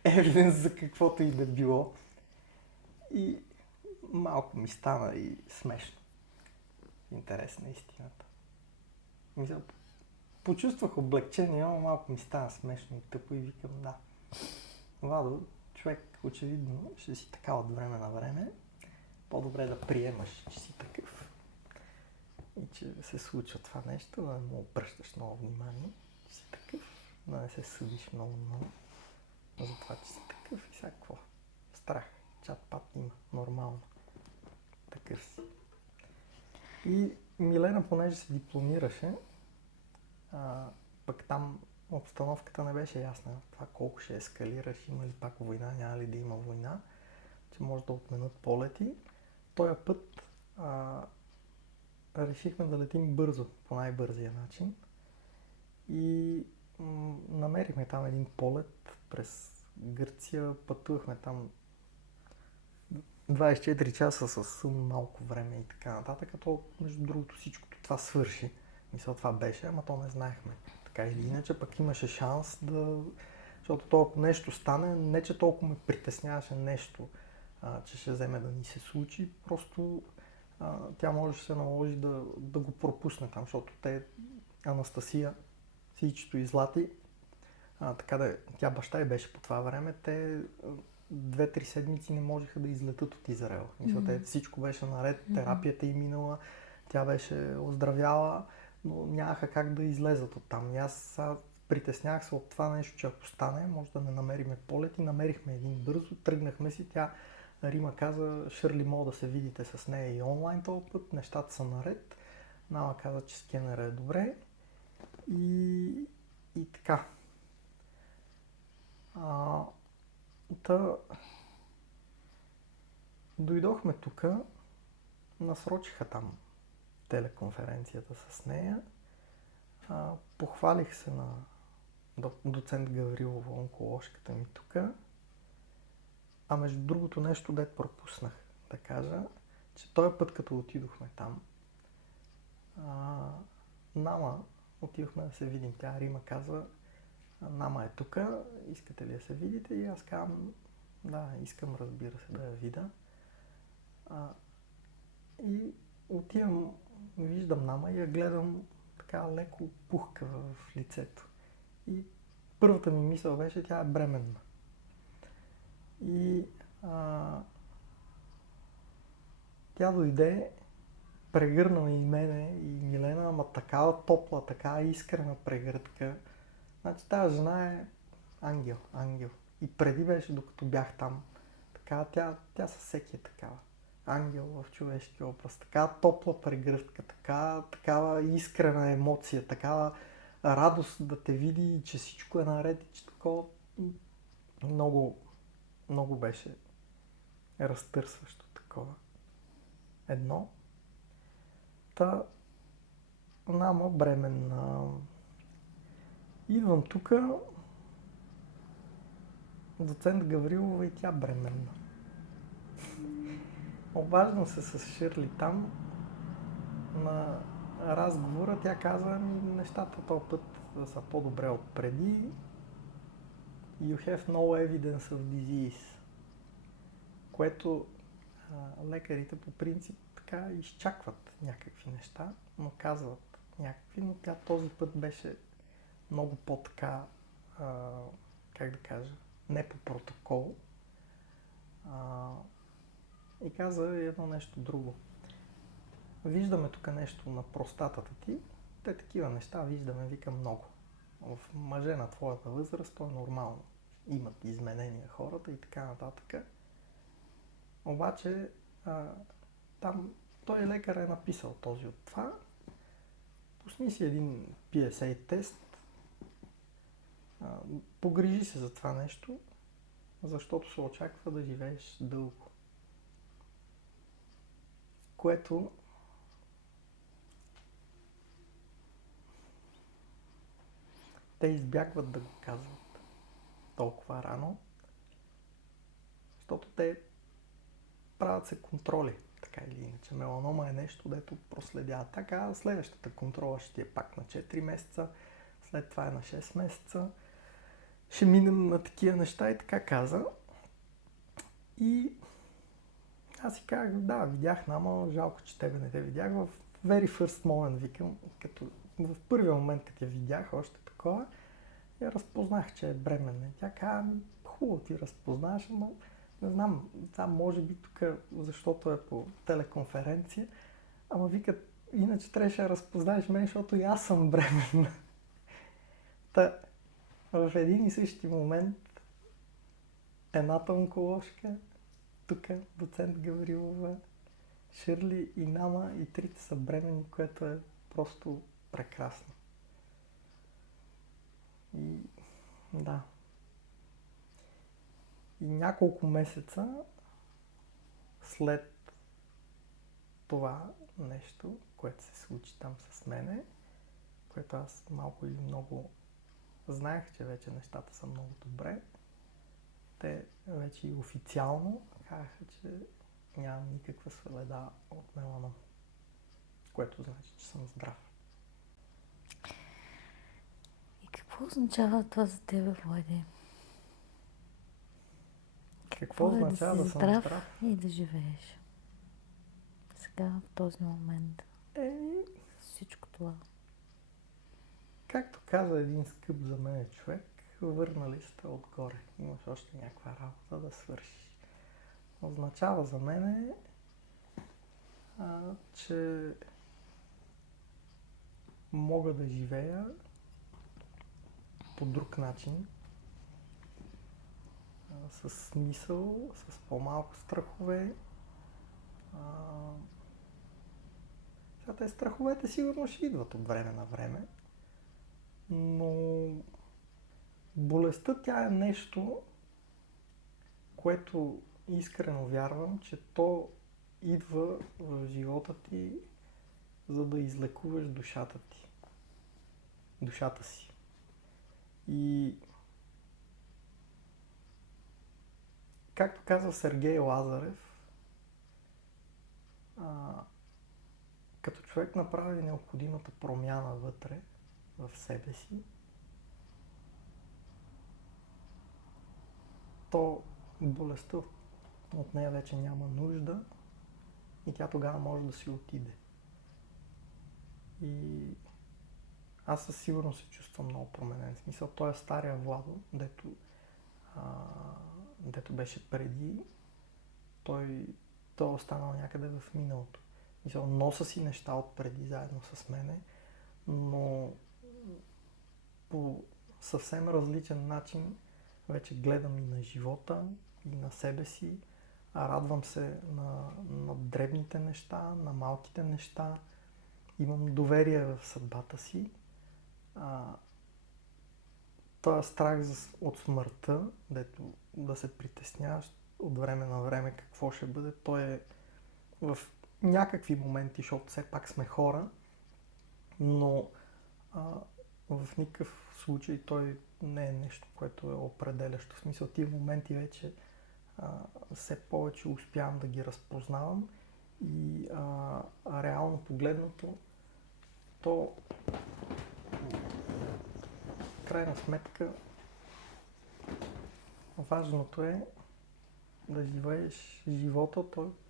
evidence за каквото и да било. И малко ми стана и смешно. Интересна истината. Мисля, почувствах облегчение, но малко ми стана смешно и тъпо и викам, да. Владо, човек очевидно ще си така от време на време. По-добре да приемаш, че си такъв. И че се случва това нещо, да не му обръщаш много внимание, че си такъв, да не се съдиш много за това, че си такъв и всякакво. Страх, чат-пат има, нормално. Такъв си. И Милена, понеже се дипломираше, пък там обстановката не беше ясна. Това колко ще ескалираш, има ли пак война, няма ли да има война, че може да отменят полети. Тоя път решихме да летим бързо, по най-бързия начин. И намерихме там един полет през Гърция, пътувахме там 24 часа с малко време и така нататък, като между другото всичкото това свърши. Мисля, това беше, ама то не знаехме. Така или иначе, пък имаше шанс да... Защото толкова нещо стане, не че толкова ме притесняваше нещо, че ще вземе да ни се случи, просто тя може да се наложи да го пропусне там, защото те, Анастасия, всичкото и Злати, така да, тя баща й беше по това време, те 2-3 седмици не можеха да излетат от Израел. Мисля, те, всичко беше наред, терапията й минала, тя беше оздравяла, но нямаха как да излезат от там. И аз притеснявах се от това нещо, че ако стане, може да не намериме полети. Намерихме един бързо, тръгнахме си. Тя, Рима каза, Шърли, мога да се видите с нея и онлайн този път, нещата са наред. Нала каза, че скенера е добре. И така. Дойдохме тук, насрочиха там телеконференцията с нея. Похвалих се на доцент Гаврилова, онколожката ми тук. А между другото нещо, дет пропуснах да кажа, че този път като отидохме там, Нама, отидохме да се видим. Тя, Рима, казва, Нама е тук, искате ли да се видите? И аз казвам, да, искам, разбира се, да я видя. И отивам, виждам Нама и я гледам така леко пухка в лицето. И първата ми мисъл беше, тя е бременна. И тя дойде, прегърна и мене и Милена, ама такава топла, такава искрена прегръдка. Значи тази жена е ангел. И преди беше, докато бях там. Така, тя със всеки е такава. Ангел в човешки образ. Такава топла прегръдка, такава искрена емоция, такава радост да те види, че всичко е наред и че такова. Много, много беше разтърсващо такова. Едно. Та, мама бременна. Идвам тук, доцент Гаврилова и тя бременна. Обаждам се с Ширли там на разговора. Тя каза ми нещата този път са по-добре от преди. You have no evidence of disease. Което лекарите по принцип така изчакват някакви неща, но казват някакви, но тя този път беше много по-така, как да кажа, не по протокол. И каза едно нещо друго. Виждаме тук нещо на простатата ти, те такива неща виждаме, вика, много. В мъже на твоята възраст то е нормално. Имат изменения хората и така нататък. Обаче там той лекар е написал този от това. Пусни си един PSA тест. Погрижи се за това нещо, защото се очаква да живееш дълго. Което те избягват да го казват толкова рано, защото те правят се контроли, така или иначе. Меланома е нещо, дето проследява. Така, следващата контрола ще е пак на 4 месеца, след това е на 6 месеца. Ще минем на такива неща и така каза. И аз си казах, да, видях, ама жалко, че тебе не те видях. В very first moment, викам, като в първия момент, като я видях, още такова, я разпознах, че е бременна. Тя каза, хубаво ти разпознаш, но не знам, там може би тук, защото е по телеконференция, ама викат, иначе трябваше да разпознаеш мен, защото и аз съм бременна. Та, в един и същи момент едната онколожка, тук доцент Гаврилова, Ширли и Нама, и трите са бремени, което е просто прекрасно. И да. И няколко месеца след това нещо, което се случи там с мене, което аз малко или много знаех, че вече нещата са много добре, те вече и официално казаха, че нямам никаква следа от меланом, което значи, че съм здрав. И какво означава това за тебе, Влади? Какво означава да съм здрав? И да живееш. Сега, в този момент. Всичко това. Както каза един скъп за мен човек, върнали сте отгоре. Имаш още някаква работа да свършиш. Означава за мен, че мога да живея по друг начин, с смисъл, с по-малко страхове. Сега те страховете сигурно ще идват от време на време, но болестта тя е нещо, което искрено вярвам, че то идва в живота ти, за да излекуваш душата ти. Душата си. И както казва Сергей Лазарев, като човек направи необходимата промяна вътре, в себе си, то болестта от нея вече няма нужда и тя тогава може да си отиде. И аз със сигурност се чувствам много променен. В смисъл, той е стария Владо, дето беше преди, той е останал някъде в миналото. Мисъл, носа си неща от преди заедно с мене, но по съвсем различен начин вече гледам и на живота, и на себе си, радвам се на дребните неща, на малките неща, имам доверие в съдбата си, А, този страх от смъртта, дето да се притесняваш от време на време какво ще бъде, той е в някакви моменти, защото все пак сме хора, но в никакъв случай той не е нещо, което е определящо. В смисъл, тия моменти вече все повече успявам да ги разпознавам и реално погледнато, то в крайна сметка важното е да живееш живота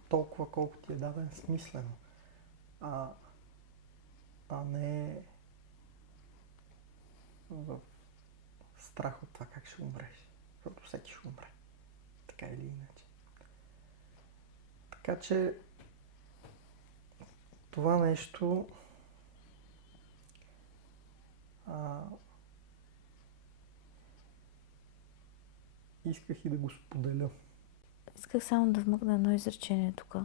толкова колко ти е даден смислено, а не в страх от това как ще умреш, защото всеки ще умре, така или иначе. Така че това нещо исках и да го споделя. Исках само да вмъкна едно изречение тук,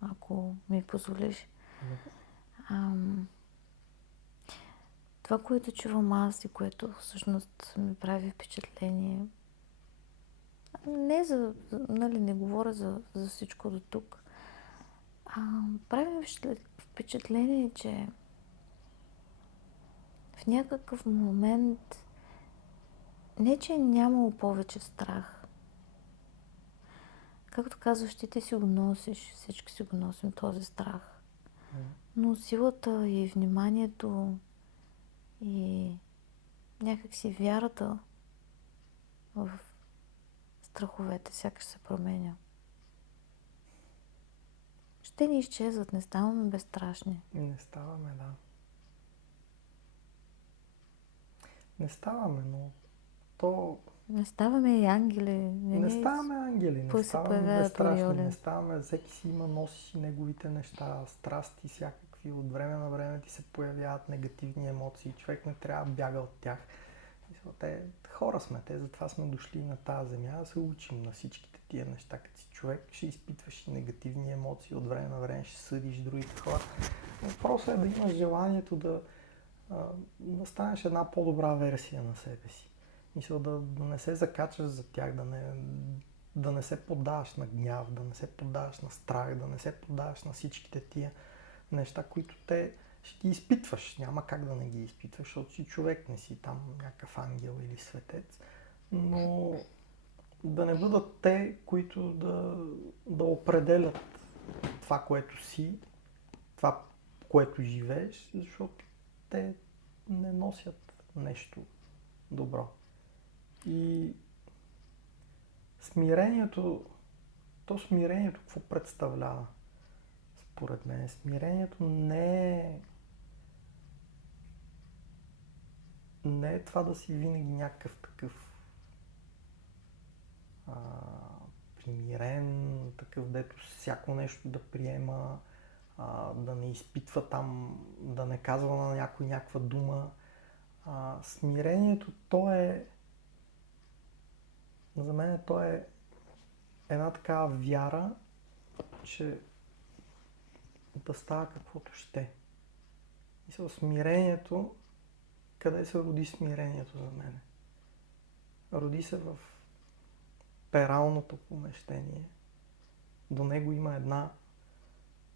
ако ми позволиш. Това, което чувам аз и което всъщност ми прави впечатление, не говоря за всичко до тук, прави ми впечатление, че в някакъв момент не, че е нямало повече страх. Както казваш, ти си го носиш, всички си го носим този страх. Но силата и вниманието и някакси вярата в страховете сякаш се променя. Ще ни изчезват, не ставаме безстрашни. Не ставаме, да. Не ставаме, но то... Не ставаме и ангели. Не ставаме ангели, не ставаме безстрашни, не ставаме... Всеки си носи си неговите неща, страсти всякакви. От време на време ти се появяват негативни емоции. Човек не трябва да бяга от тях. Хора сме, затова сме дошли на тази земя, да се учим на всичките тия неща. Като си човек ще изпитваш и негативни емоции, от време на време ще съдиш другите хора. Въпросът е да имаш желанието да станеш една по-добра версия на себе си. Мисля, да не се закачаш за тях, да не се поддаваш на гняв, да не се поддаваш на страх, да не се поддаваш на всичките тия неща, които ще ги изпитваш. Няма как да не ги изпитваш, защото си човек, не си там някакъв ангел или светец. Но да не бъдат те, които да определят това, което си, това, което живееш, защото те не носят нещо добро. И смирението какво представлява? Според мен смирението не е това да си винаги някакъв такъв примирен, такъв, дето всяко нещо да приема, да не изпитва там, да не казва на някой някаква дума. Смирението, за мен то е една такава вяра, че да става каквото ще. И смирението, къде се роди смирението за мен? Роди се в пералното помещение. До него има една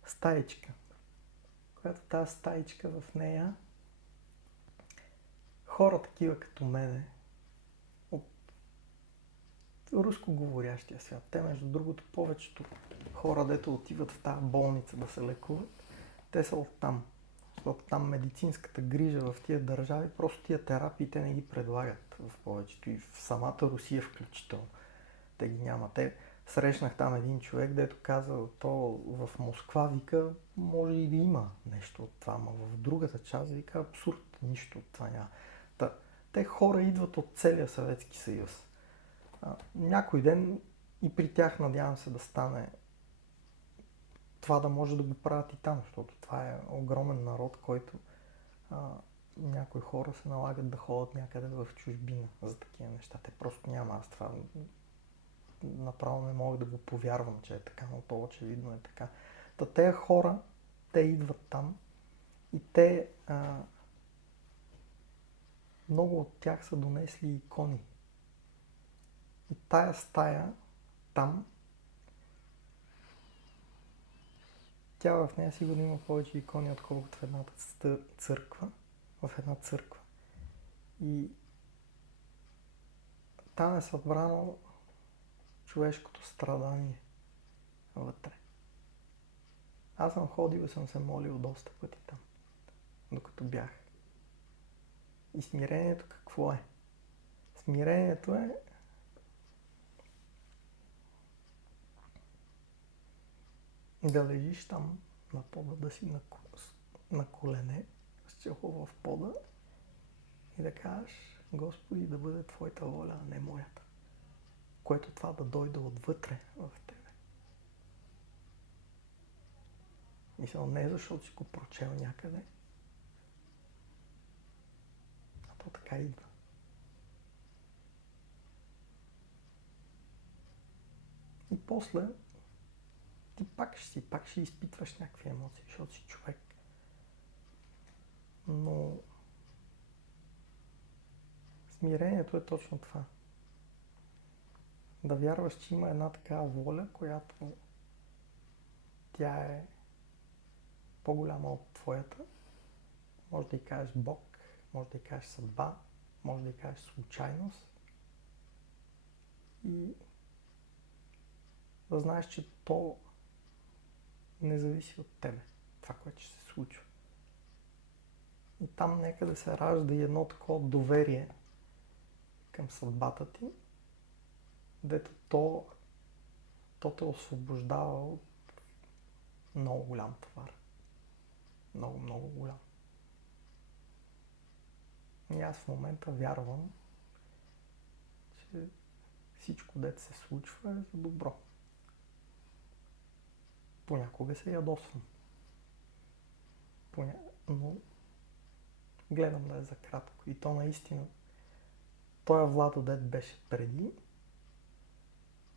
стаичка, която тази стаичка в нея хора такива като мене от руско говорящия свят. Те, между другото, повечето хора, дето отиват в тази болница да се лекуват, те са оттам. Защото там медицинската грижа в тия държави, просто тия терапии те не ги предлагат в повечето и в самата Русия включително. Те ги няма. Срещнах там един човек, дето каза, то в Москва, вика, може и да има нещо от това, но в другата част, вика, абсурд, нищо от това няма. Те хора идват от целия Съветски съюз. Някой ден и при тях надявам се да стане това, да може да го правят и там, защото това е огромен народ, който някои хора се налагат да ходят някъде в чужбина за такива неща. Те просто няма. Аз това направо не мога да го повярвам, че е така, но то очевидно е така. Тези хора, те идват там и те много от тях са донесли икони. И тая стая, там, тя в нея сигурно има повече икони, отколкото в едната църква. В една църква. И там е събрано човешкото страдание вътре. Аз съм ходил и съм се молил доста пъти там, докато бях. И смирението какво е? Смирението е да лежиш там на пода, да си на колене, с чело в пода и да кажеш: Господи, да бъде Твоята воля, а не моята. Което това да дойде отвътре в тебе. Мисля, не защото си го прочел някъде, а то така идва. И после ти пак ще изпитваш някакви емоции, защото си човек. Но смирението е точно това. Да вярваш, че има една такава воля, която тя е по-голяма от твоята. Може да й кажеш Бог, може да й кажеш съдба, може да й кажеш случайност. И да знаеш, че то не зависи от тебе, това, което ще се случва. И там някъде се ражда и едно такова доверие към съдбата ти, дето то те освобождава от много голям товар. Много, много голям. И аз в момента вярвам, че всичко, дето се случва, е за добро. Понякога се ядосвам. Но гледам да е за кратко. И то наистина, този Владо, дед беше преди,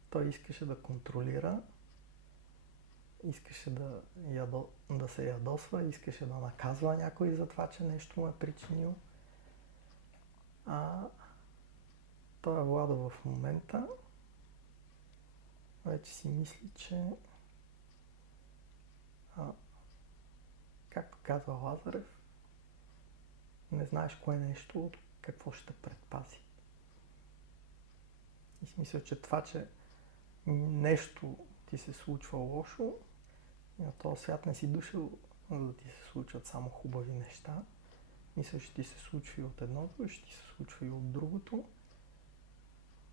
той искаше да контролира, искаше да се ядосва, искаше да наказва някой за това, че нещо му е причинил. А той Владо в момента вече си мисли, че както казва Лазарев, не знаеш кое нещо от какво ще те предпази. И смисъл, че това, че нещо ти се случва лошо, и на този свят не си дошъл, за да ти се случват само хубави неща. Мисля, че ти се случва и от едното, ще ти се случва и от другото.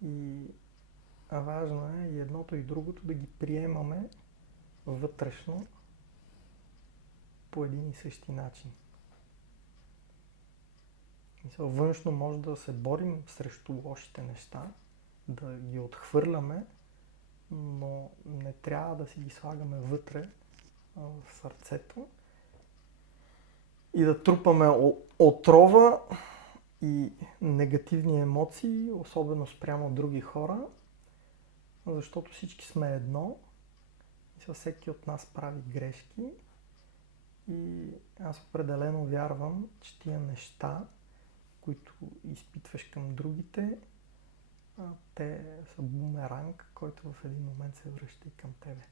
И важно е и едното и другото да ги приемаме вътрешно по един и същи начин. Мисля, външно може да се борим срещу лошите неща, да ги отхвърляме, но не трябва да си ги слагаме вътре в сърцето и да трупаме отрова и негативни емоции, особено спрямо други хора, защото всички сме едно и всеки от нас прави грешки и аз определено вярвам, че тия неща, които изпитваш към другите, те са бумеранг, който в един момент се връща и към тебе.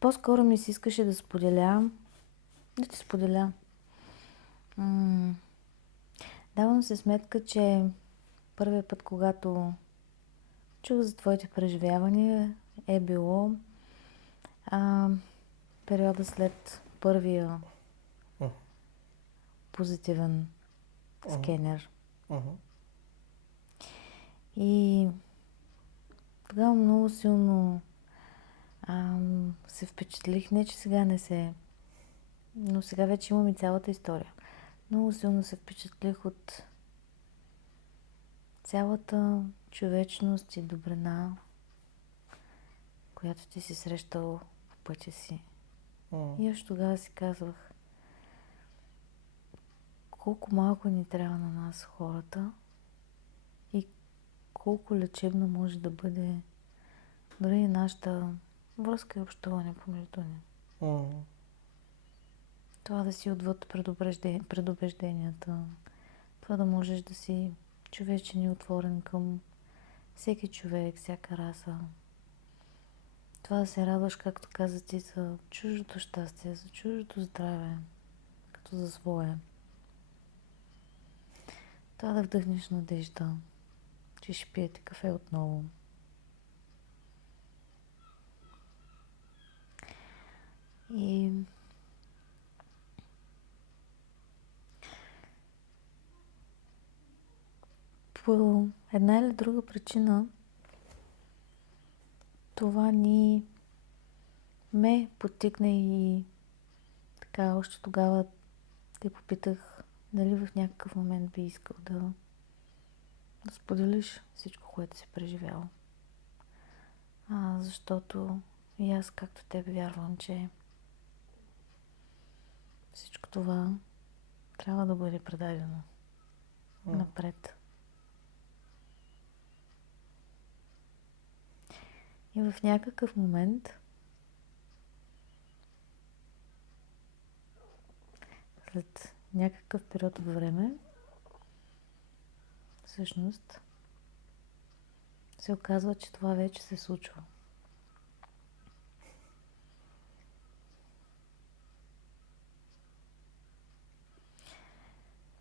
По-скоро ми се искаше да ти споделя. Давам се сметка, че първият път, когато чух за твоите преживявания, е било периода след първия позитивен скенер. И тогава много силно се впечатлих, не че сега не се, но сега вече имам и цялата история. Много силно се впечатлих от цялата човечност и добрина, която ти си срещал по пътя си. И още тогава си казвах, колко малко ни трябва на нас хората и колко лечебно може да бъде дори и нашата връзка и общуване помежду ни. Това да си отвъд предубежденията. Това да можеш да си човечен и отворен към всеки човек, всяка раса. Това да се радваш, както каза ти, за чуждото щастие, за чуждото здраве, като за свое. Това да вдъхнеш надежда, че ще пиете кафе отново. И по една или друга причина това ме потикна и така още тогава те попитах дали в някакъв момент би искал да споделиш всичко, което си преживял. Защото и аз, както тебе, вярвам, че всичко това трябва да бъде предадено напред. И в някакъв момент след някакъв период от време всъщност се оказва, че това вече се случва.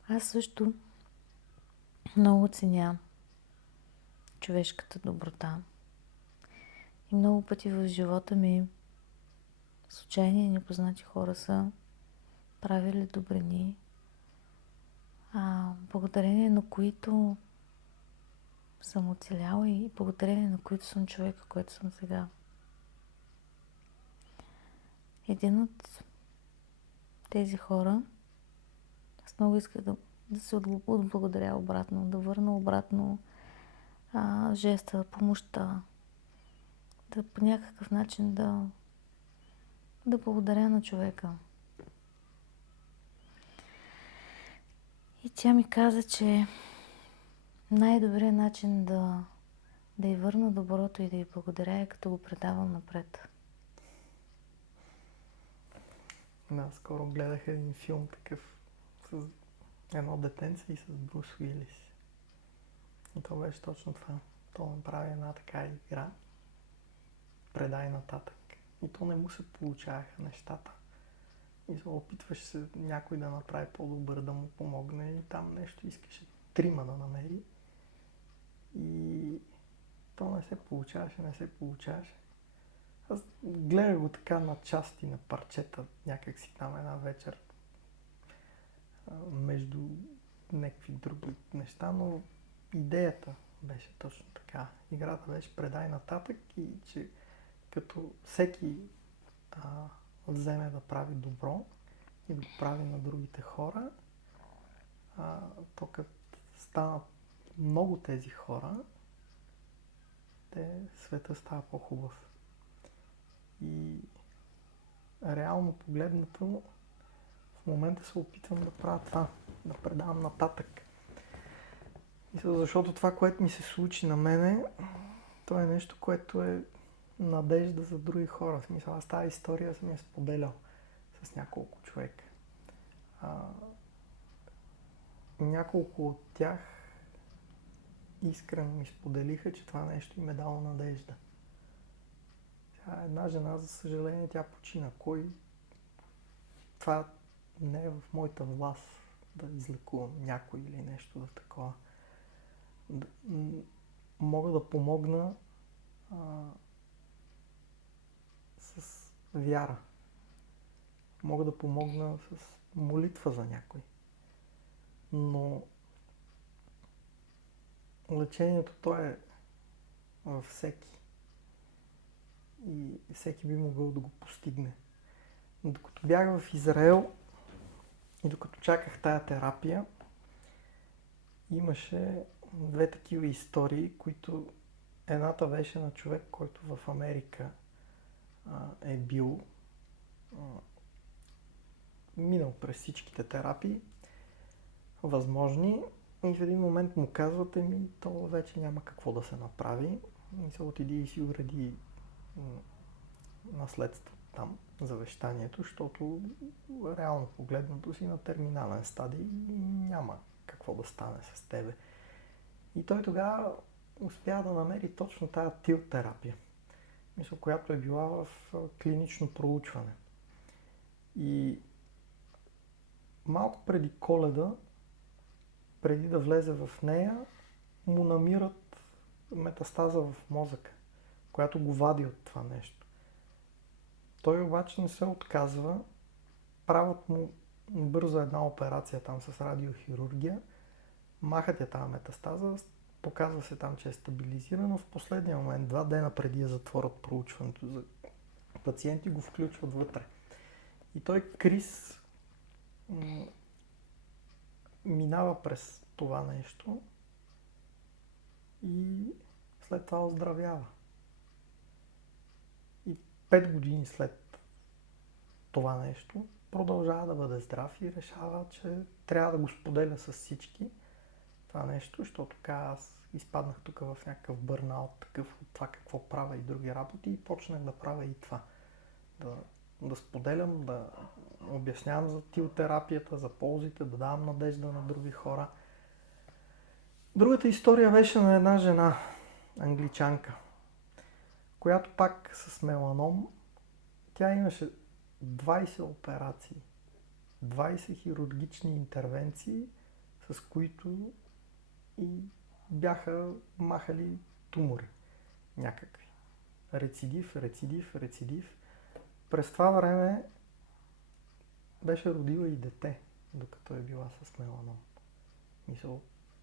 Аз също много ценя човешката доброта. И много пъти в живота ми случайни и непознати хора са правили добрини, благодарение на които съм оцеляла и благодарение на които съм човека, който съм сега. Един от тези хора, аз много исках да се отблагодаря обратно, да върна обратно жеста, помощта, да по някакъв начин да благодаря на човека. И тя ми каза, че най-добрият начин да й върна доброто и да й благодаря е като го предавам напред. Скоро гледах един филм такъв с едно детенце и с Брус Уилис. И то беше точно това. То направи една така игра. Предай нататък. И то не му се получаваха нещата. И се опитваш се някой да направи по-добър, да му помогне и там нещо искаше трима да намери. И то не се получаваше. Аз гледах го така на части, на парчета, някак си там една вечер между някакви други неща, но идеята беше точно така. Играта беше предай нататък и че като всеки вземе да прави добро и да го прави на другите хора, то като станат много тези хора, света става по-хубав. И реално погледнато в момента се опитвам да правя това, да предавам нататък. Защото това, което ми се случи на мене, то е нещо, което е надежда за други хора. В смисъл, аз тази история съм я споделял с няколко човека. Няколко от тях искрено ми споделиха, че това нещо им е дало надежда. Една жена, за съжаление, тя почина. Това не е в моята власт да излекувам някой или нещо да такова. Мога да помогна с вяра. Мога да помогна с молитва за някой. Но лечението то е във всеки. И всеки би могъл да го постигне. Но докато бях в Израел и докато чаках тая терапия, имаше две такива истории, които едната беше на човек, който в Америка е бил минал през всичките терапии възможни и в един момент му казвате то вече няма какво да се направи и се отиди и си уреди наследство там. завещанието, защото реално погледнато си на терминален стадий и няма какво да стане с тебе. И той тогава успя да намери точно тая тилтерапия, която е била в клинично проучване. И малко преди Коледа, преди да влезе в нея, му намират метастаза в мозъка, която го вади от това нещо. Той обаче не се отказва, правят му бързо една операция там с радиохирургия, махат я тази метастаза, показва се там, че е стабилизирано. В последния момент, 2 дена преди да затворят проучването за пациенти, го включват вътре. И той, Крис, минава през това нещо и след това оздравява. И 5 години след това нещо продължава да бъде здрав и решава, че трябва да го споделя с всички това нещо, защото аз изпаднах тук в някакъв бърнаут, такъв от това какво правя и други работи, и почнах да правя и това. Да споделям, да обяснявам за тилтерапията, за ползите, да давам надежда на други хора. Другата история беше на една жена, англичанка, която пак с меланом, тя имаше 20 операции, 20 хирургични интервенции, с които и бяха махали тумори някакви. Рецидив. През това време беше родила и дете, докато е била с меланом.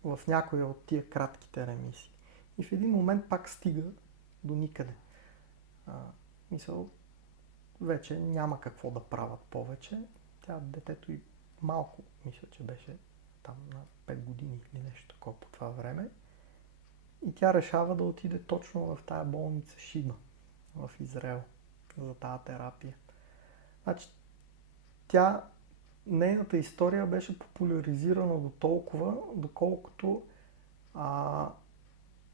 В някоя от тия кратките ремисии. И в един момент пак стига до никъде. Вече няма какво да правят повече. Детето и малко, мисля, че беше там на 5 години или нещо такова по това време. И тя решава да отиде точно в тая болница Шиба в Израел за тази терапия. Значи, нейната история беше популяризирана до толкова, доколкото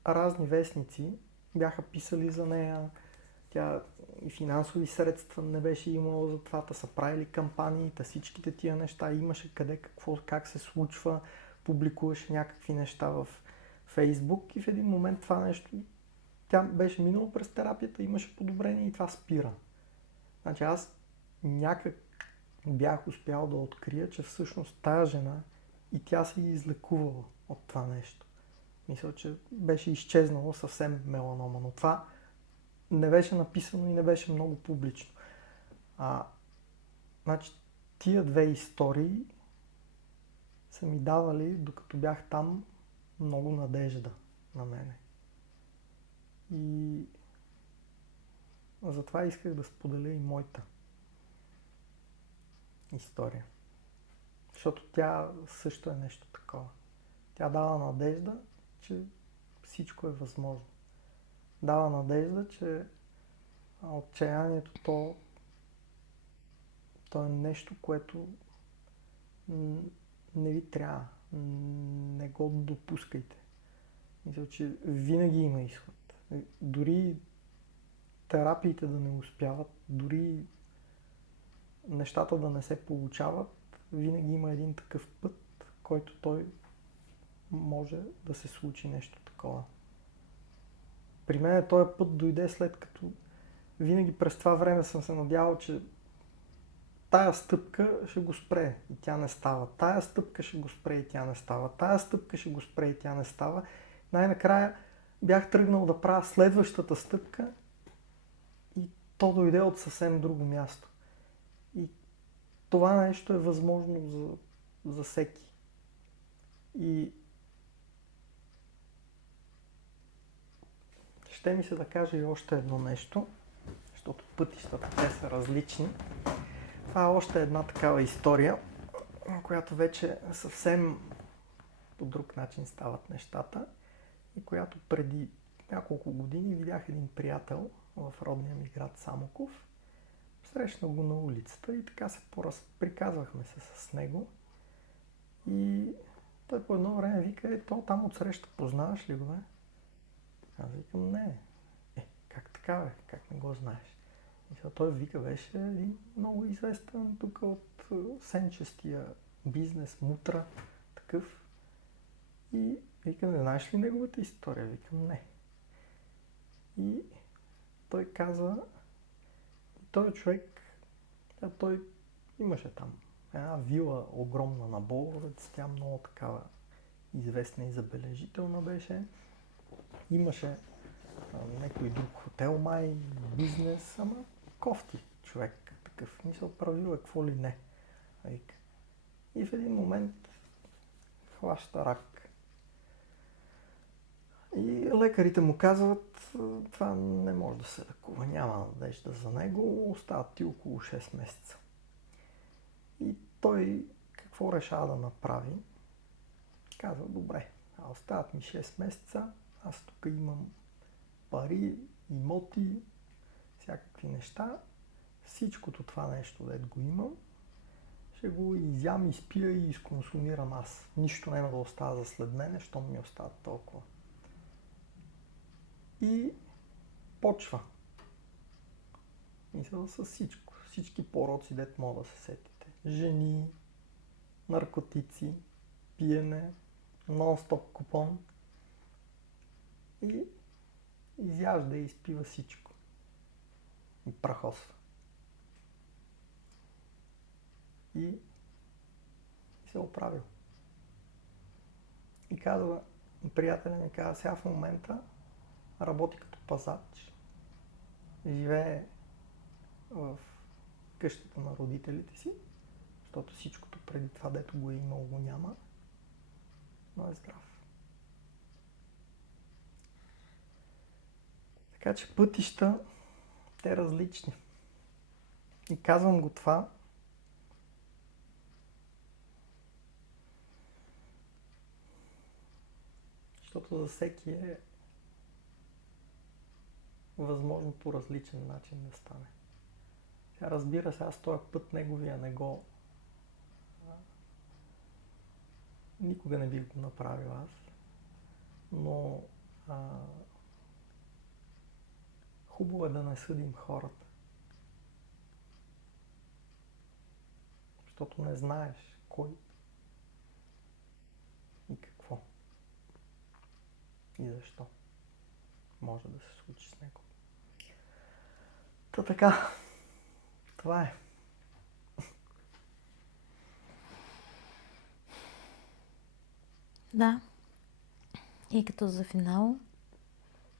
разни вестници бяха писали за нея. Тя и финансови средства не беше имала за това, са правили кампании, всичките тия неща, имаше къде, какво, как се случва, публикуваше някакви неща в Фейсбук и в един момент това нещо, тя беше минала през терапията, имаше подобрение и това спира. Значи аз някак бях успял да открия, че всъщност тая жена и тя се излекувала от това нещо. Мисля, че беше изчезнало съвсем меланома, но това не беше написано и не беше много публично. Значи, тия две истории са ми давали, докато бях там, много надежда на мене. И затова исках да споделя и моята история. Защото тя също е нещо такова. Тя дава надежда, че всичко е възможно. Дава надежда, че отчаянието то е нещо, което не ви трябва. Не го допускайте. Мисля, че винаги има изход. Дори терапиите да не успяват, дори нещата да не се получават, винаги има един такъв път, който той може да се случи нещо такова. При мен този път дойде след като винаги през това време съм се надявал, че тая стъпка ще го спре и тя не става. Тая стъпка ще го спре и тя не става. Тая стъпка ще го спре и тя не става. Най-накрая бях тръгнал да правя следващата стъпка и то дойде от съвсем друго място. И това нещо е възможно за всеки. И ще ми се да кажа и още едно нещо, защото пътищата те са различни. Това е още една такава история, която вече съвсем по друг начин стават нещата и която преди няколко години видях един приятел в родния ми град Самоков. Срещнах го на улицата и така се приказвахме се с него. И той по едно време вика, то там отсреща, познаваш ли го, бе? Аз викам, не. Как така, бе? Как не го знаеш? И сега той вика, беше един много известен тук от сенчестия бизнес, мутра, такъв. И вика, не знаеш ли неговата история? Викам, не. И той каза, той човек, той имаше там една вила огромна на Боловец, тя много такава известна и забележителна беше. Имаше някой друг хотел май, бизнес, ама кофти човек такъв. Мисъл, правил какво ли не. И в един момент хваща рак. И лекарите му казват, това не може да се лекува, няма надежда за него, остават ти около 6 месеца. И той какво решава да направи? Казва, добре, остават ми 6 месеца, аз тук имам пари, имоти, всякакви неща. Всичкото това нещо, дето го имам, ще го изям, изпия и изконсумирам аз. Нищо няма да остава за след мене, щом ми остават толкова. И почва. Мисля с всичко. Всички пороци, дето мога да се сетите. Жени, наркотици, пиене, нон-стоп купон. И изяжда и изпива всичко. И прахосва. И се оправил. И казва, приятеля ми казва, сега в момента работи като пазач. Живее в къщата на родителите си, защото всичкото преди това, дето го е имал, го няма, но е здрав. Така че пътища, те различни. И казвам го това, защото за всеки е възможно по различен начин да стане. Сега разбира се, аз този път неговия не го... Никога не бих го направил аз, но хубаво е да не съдим хората. Защото не знаеш кой и какво и защо може да се случи с него. Та така, това е. Да. И като за финал,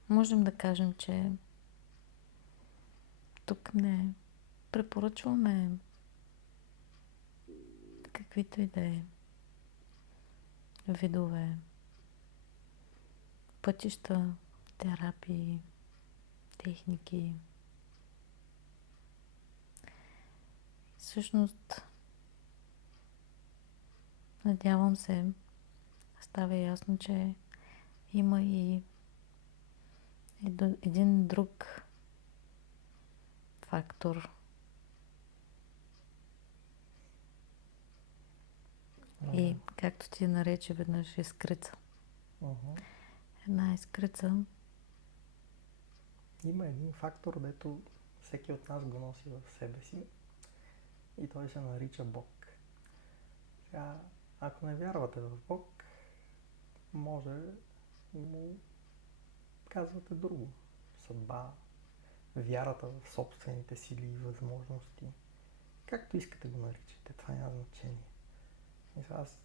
можем да кажем, че тук не препоръчваме каквито и да е видове пътища, терапии, техники. Всъщност, надявам се, става ясно, че има и един друг фактор. И както ти нарече веднъж искрица. Една искрица. Има един фактор, дето всеки от нас го носи в себе си и той се нарича Бог. Сега, ако не вярвате в Бог, може да му казвате друго. Съдба, вярата в собствените сили и възможности. Както искате го наричате, това няма значение. И сега аз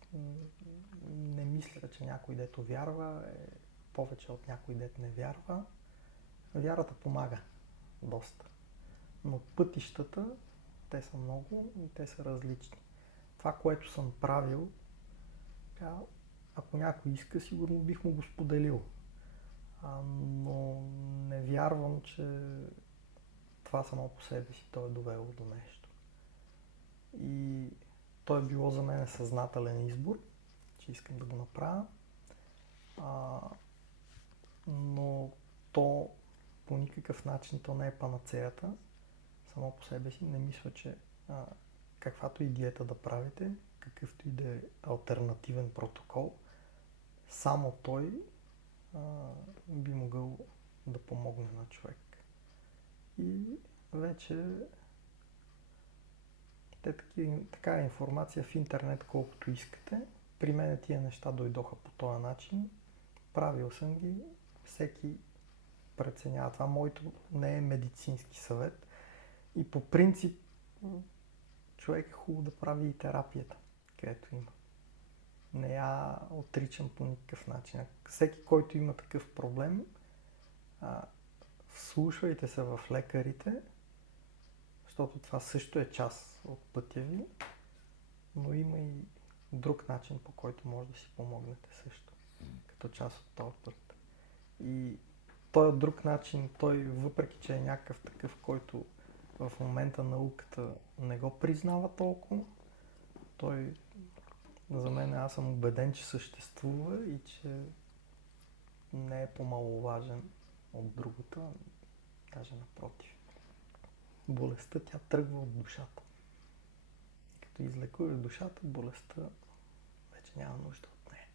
не мисля, че някой дето вярва е повече от някой дето не вярва. Вярата помага доста. Но пътищата, те са много и те са различни. Това, което съм правил, ако някой иска, сигурно бих му го споделил. Но не вярвам, че това само по себе си то е довело до нещо. И то е било за мен съзнателен избор, че искам да го направя. Но то по никакъв начин то не е панацеята. Само по себе си не мисля, че каквато и диета да правите, какъвто и да е алтернативен протокол, само той би могъл да помогне на човек. И вече така е информация в интернет колкото искате. При мен тия неща дойдоха по този начин. Правил съм ги. Всеки преценява. Това моето не е медицински съвет. И по принцип човек е хубаво да прави и терапията, където има. Не я отричам по никакъв начин. Всеки, който има такъв проблем, вслушвайте се в лекарите, защото това също е част от пътя ви, но има и друг начин, по който може да си помогнете също, като част от този път. И този друг начин, той въпреки, че е някакъв такъв, който в момента науката не го признава толкова, той за мен, аз съм убеден, че съществува и че не е по-маловажен от другото, даже напротив. Болестта, тя тръгва от душата. Като излекуваш душата, болестта вече няма нужда от нея.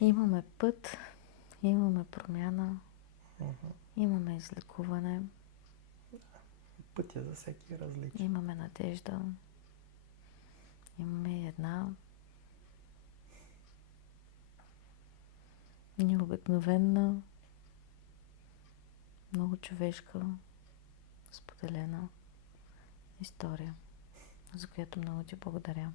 Имаме път, имаме промяна, имаме излекуване. Пътя за всеки е различен. Имаме надежда. Имаме една необикновена, много човешка, споделена история, за която много ти благодаря.